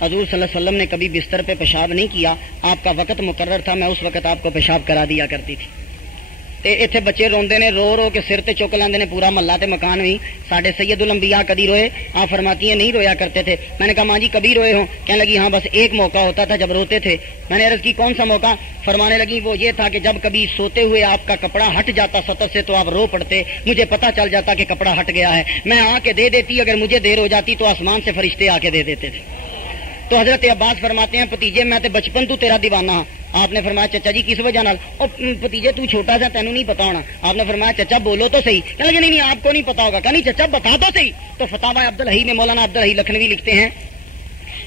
حضور صلی اللہ علیہ وسلم نے کبھی بستر پہ پیشاب نہیں کیا، آپ کا وقت مقرر تھا، میں اس وقت آپ کو پیشاب کرا دیا کرتی تھی۔ تے اتنے بچے روندے نے، رو رو کے سر تے چک لیندے نے، پورا محلہ تے مکان بھی۔ ساڈے سید الانبیاء کدی روئے؟ آپ فرماتی ہیں نہیں رویا کرتے تھے۔ میں نے کہا ماں جی کبھی روئے ہوں؟ کہنے لگی ہاں بس ایک موقع ہوتا تھا جب روتے تھے۔ میں نے عرض کی کون سا موقع؟ فرمانے لگی وہ یہ تھا کہ جب کبھی سوتے ہوئے آپ کا کپڑا ہٹ جاتا سطر سے تو آپ رو پڑتے، مجھے پتا چل جاتا کہ کپڑا ہٹ گیا ہے، میں آ کے دے دیتی، اگر مجھے دیر ہو جاتی تو آسمان سے فرشتے آ کے دے دیتے تھے۔ تو حضرت عباس فرماتے ہیں بھتیجے میں تے بچپن تو تیرا دیوانہ ہاں۔ آپ نے فرمایا چچا جی کس وجہ نال؟ اور بھتیجے تو چھوٹا سا تینوں نہیں پتا ہونا۔ آپ نے فرمایا چچا بولو تو صحیح۔ کہنے لگے نہیں آپ کو نہیں پتا ہوگا۔ کہا نہیں چچا بتا تو صحیح۔ تو فتاوی عبدالحی میں مولانا عبدالحی لکھنوی لکھتے ہیں،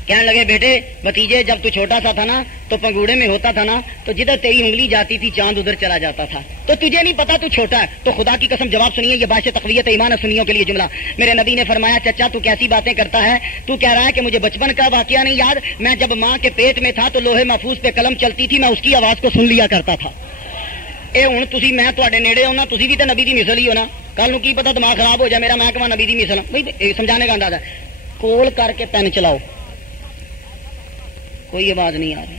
کہنے لگے بیٹے بھتیجے جب تو چھوٹا سا تھا نا تو پنگوڑے میں ہوتا تھا نا تو جدھر تیری انگلی جاتی تھی چاند ادھر چلا جاتا تھا، تو تجھے نہیں پتا تو چھوٹا ہے۔ تو خدا کی قسم جواب سنیے، یہ باعث تقویت ایمان ہے سنیوں کے لیے جملہ۔ میرے نبی نے فرمایا چچا تو کیسی باتیں کرتا ہے، تو کہہ رہا ہے کہ مجھے بچپن کا واقعہ نہیں یاد، میں جب ماں کے پیٹ میں تھا تو لوہے محفوظ پہ قلم چلتی تھی، میں اس کی آواز کو سن لیا کرتا تھا۔ اے ہوں تسی میں تواڈے نیڑے ہونا، تسی بھی تے نبی دی مثل ہی ہونا، کل نو کی پتا دماغ خراب ہو جائے میرا، میں کہاں نبی دی مثل بھائی سمجھانے کا اندازہ ہے۔ کول کر کے پین چلاؤ، کوئی آواز نہیں آ رہی،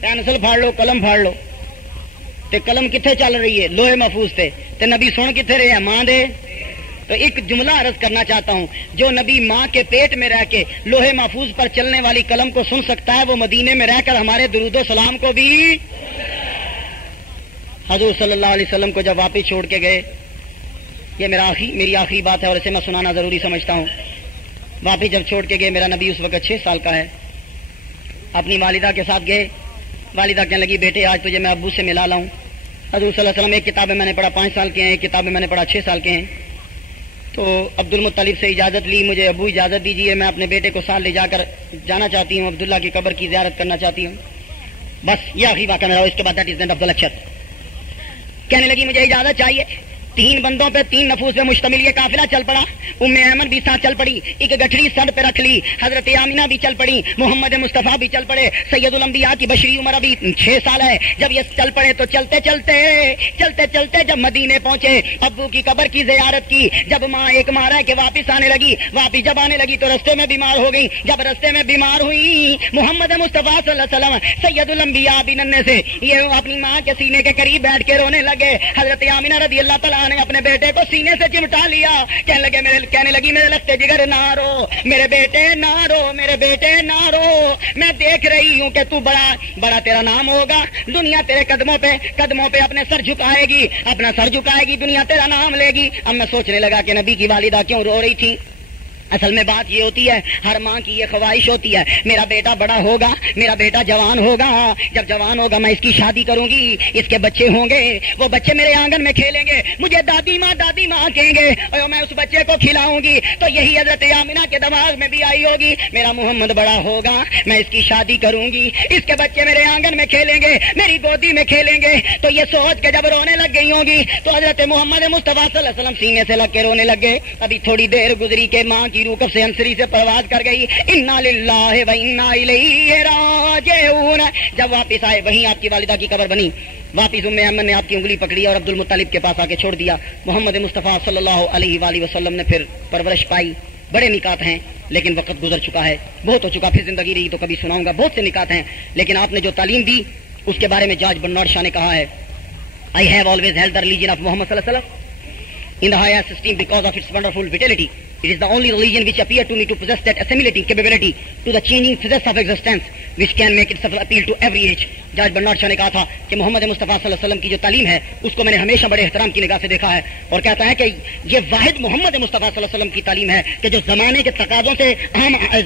پینسل پھاڑ لو، قلم پھاڑ لو، تے قلم کتنے چل رہی ہے؟ لوہے محفوظ تے نبی سن کتنے رہے ہیں؟ ماں دے۔ تو ایک جملہ عرض کرنا چاہتا ہوں، جو نبی ماں کے پیٹ میں رہ کے لوہے محفوظ پر چلنے والی قلم کو سن سکتا ہے، وہ مدینے میں رہ کر ہمارے درود و سلام کو بھی۔ حضور صلی اللہ علیہ وسلم کو جب واپس چھوڑ کے گئے، یہ میری آخری بات ہے اور اسے میں سنانا ضروری سمجھتا ہوں، واپس جب چھوڑ کے گئے، میرا نبی اس وقت 6 سال کا ہے، اپنی والدہ کے ساتھ گئے، والدہ کہنے لگی بیٹے آج تجھے میں ابو سے ملا لاؤں۔ حضور صلی اللہ علیہ وسلم ایک کتابیں میں نے پڑھا 5 سال کے ہیں، ایک کتابیں میں نے پڑھا 6 سال کے ہیں۔ تو عبد المطلب سے اجازت لی، مجھے ابو اجازت دیجیے، میں اپنے بیٹے کو ساتھ لے جا کر جانا چاہتی ہوں، عبداللہ کی قبر کی زیارت کرنا چاہتی ہوں، بس یہ آخری واقعہ میرا، اس کے بعد that is and of the lecture. کہنے لگی مجھے اجازت چاہیے، 3 بندوں پہ 3 نفوس پہ مشتمل یہ قافلہ چل پڑا، ام ایمن بھی ساتھ چل پڑی، ایک گٹھڑی سر پہ رکھ لی، حضرت آمینہ بھی چل پڑی، محمد مصطفیٰ بھی چل پڑے، سید الانبیاء کی بشری عمر ابھی 6 سال ہے۔ جب یہ چل پڑے تو چلتے چلتے جب مدینے پہنچے، ابو کی قبر کی زیارت کی، جب ماں ایک ماں رہ کے واپس آنے لگی، واپس جب آنے لگی تو رستے میں بیمار ہو گئی، جب رستے میں بیمار ہوئی محمد مصطفیٰ صلی اللہ علیہ وسلم سید الانبیاء بھی ننھے سے یہ اپنی ماں کے سینے کے قریب بیٹھ کے رونے لگے۔ حضرت آمینہ رضی اللہ تعالیٰ نے اپنے بیٹے کو سینے سے چمٹا لیا، کہنے لگی میرے لگتے جگر نہ رو میرے بیٹے، نہ رو میرے بیٹے، نہ رو، میں دیکھ رہی ہوں کہ تو بڑا تیرا نام ہوگا، دنیا تیرے قدموں پہ اپنے سر جھکائے گی، دنیا تیرا نام لے گی۔ اب میں سوچنے لگا کہ نبی کی والدہ کیوں رو رہی تھی۔ اصل میں بات یہ ہوتی ہے، ہر ماں کی یہ خواہش ہوتی ہے، میرا بیٹا بڑا ہوگا، میرا بیٹا جوان ہوگا، جب جوان ہوگا میں اس کی شادی کروں گی، اس کے بچے ہوں گے، وہ بچے میرے آنگن میں کھیلیں گے، مجھے دادی ماں کہیں گے اور میں اس بچے کو کھلاؤں گی۔ تو یہی حضرت آمینہ کے دماغ میں بھی آئی ہوگی، میرا محمد بڑا ہوگا، میں اس کی شادی کروں گی، اس کے بچے میرے آنگن میں کھیلیں گے، میری گودی میں کھیلیں گے۔ تو یہ سوچ کے جب رونے لگ گئی ہوگی تو حضرت محمد مصطفیٰ صلی اللہ علیہ وسلم سینے سے لگ کے رونے لگ گئے۔ ابھی تھوڑی دیر گزری کہ ماں کی روح کب سے انصری سے پرواز کر گئی، انا للہ و انا الیہ راجعون۔ جب واپس آئے وہیں آپ کی والدہ کی قبر بنی، واپس ام ایمن نے آپ کی انگلی پکڑی اور عبد المطلب کے پاس آ کے چھوڑ دیا۔ محمد مصطفیٰ صلی اللہ علیہ وآلہ وسلم نے پھر پرورش پائی، بڑے نکات ہیں لیکن وقت گزر چکا ہے، بہت ہو چکا، پھر زندگی رہی تو کبھی سناؤں گا، بہت سے نکات ہیں، لیکن آپ نے جو تعلیم دی اس کے بارے میں جاج برنارڈ شاہ نے کہا ہے، I have always held the religion of Muhammad صلی اللہ علیہ وسلم in the highest esteem because of its wonderful vitality. It is the only religion which appeared to me to possess that assimilating capability to the changing physics of existence which can make itself appeal to every age. جاج برنارڈ شاہ نے کہا تھا کہ محمد مصطفیٰ صلی اللہ علیہ وسلم کی جو تعلیم ہے اس کو میں نے ہمیشہ بڑے احترام کی نگاہ سے دیکھا ہے، اور کہتا ہے کہ یہ واحد محمد مصطفیٰ صلی اللہ علیہ وسلم کی تعلیم ہے کہ جو زمانے کے تقاضوں سے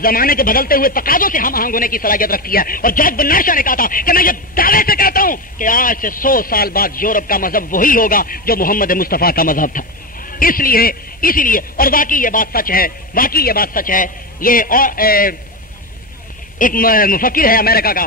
زمانے کے بدلتے ہوئے تقاضوں سے ہم آہنگ ہونے کی صلاحیت رکھتی ہے۔ اور جاج برنارڈ شاہ نے کہا تھا کہ میں یہ دعوے سے کہتا ہوں کہ آج سے 100 سال بعد یورپ کا مذہب وہی ہوگا جو محمد مصطفیٰ کا مذہب تھا۔ اسی لیے اور واقعی یہ بات سچ ہے، یہ ایک مفکر ہے امریکہ کا،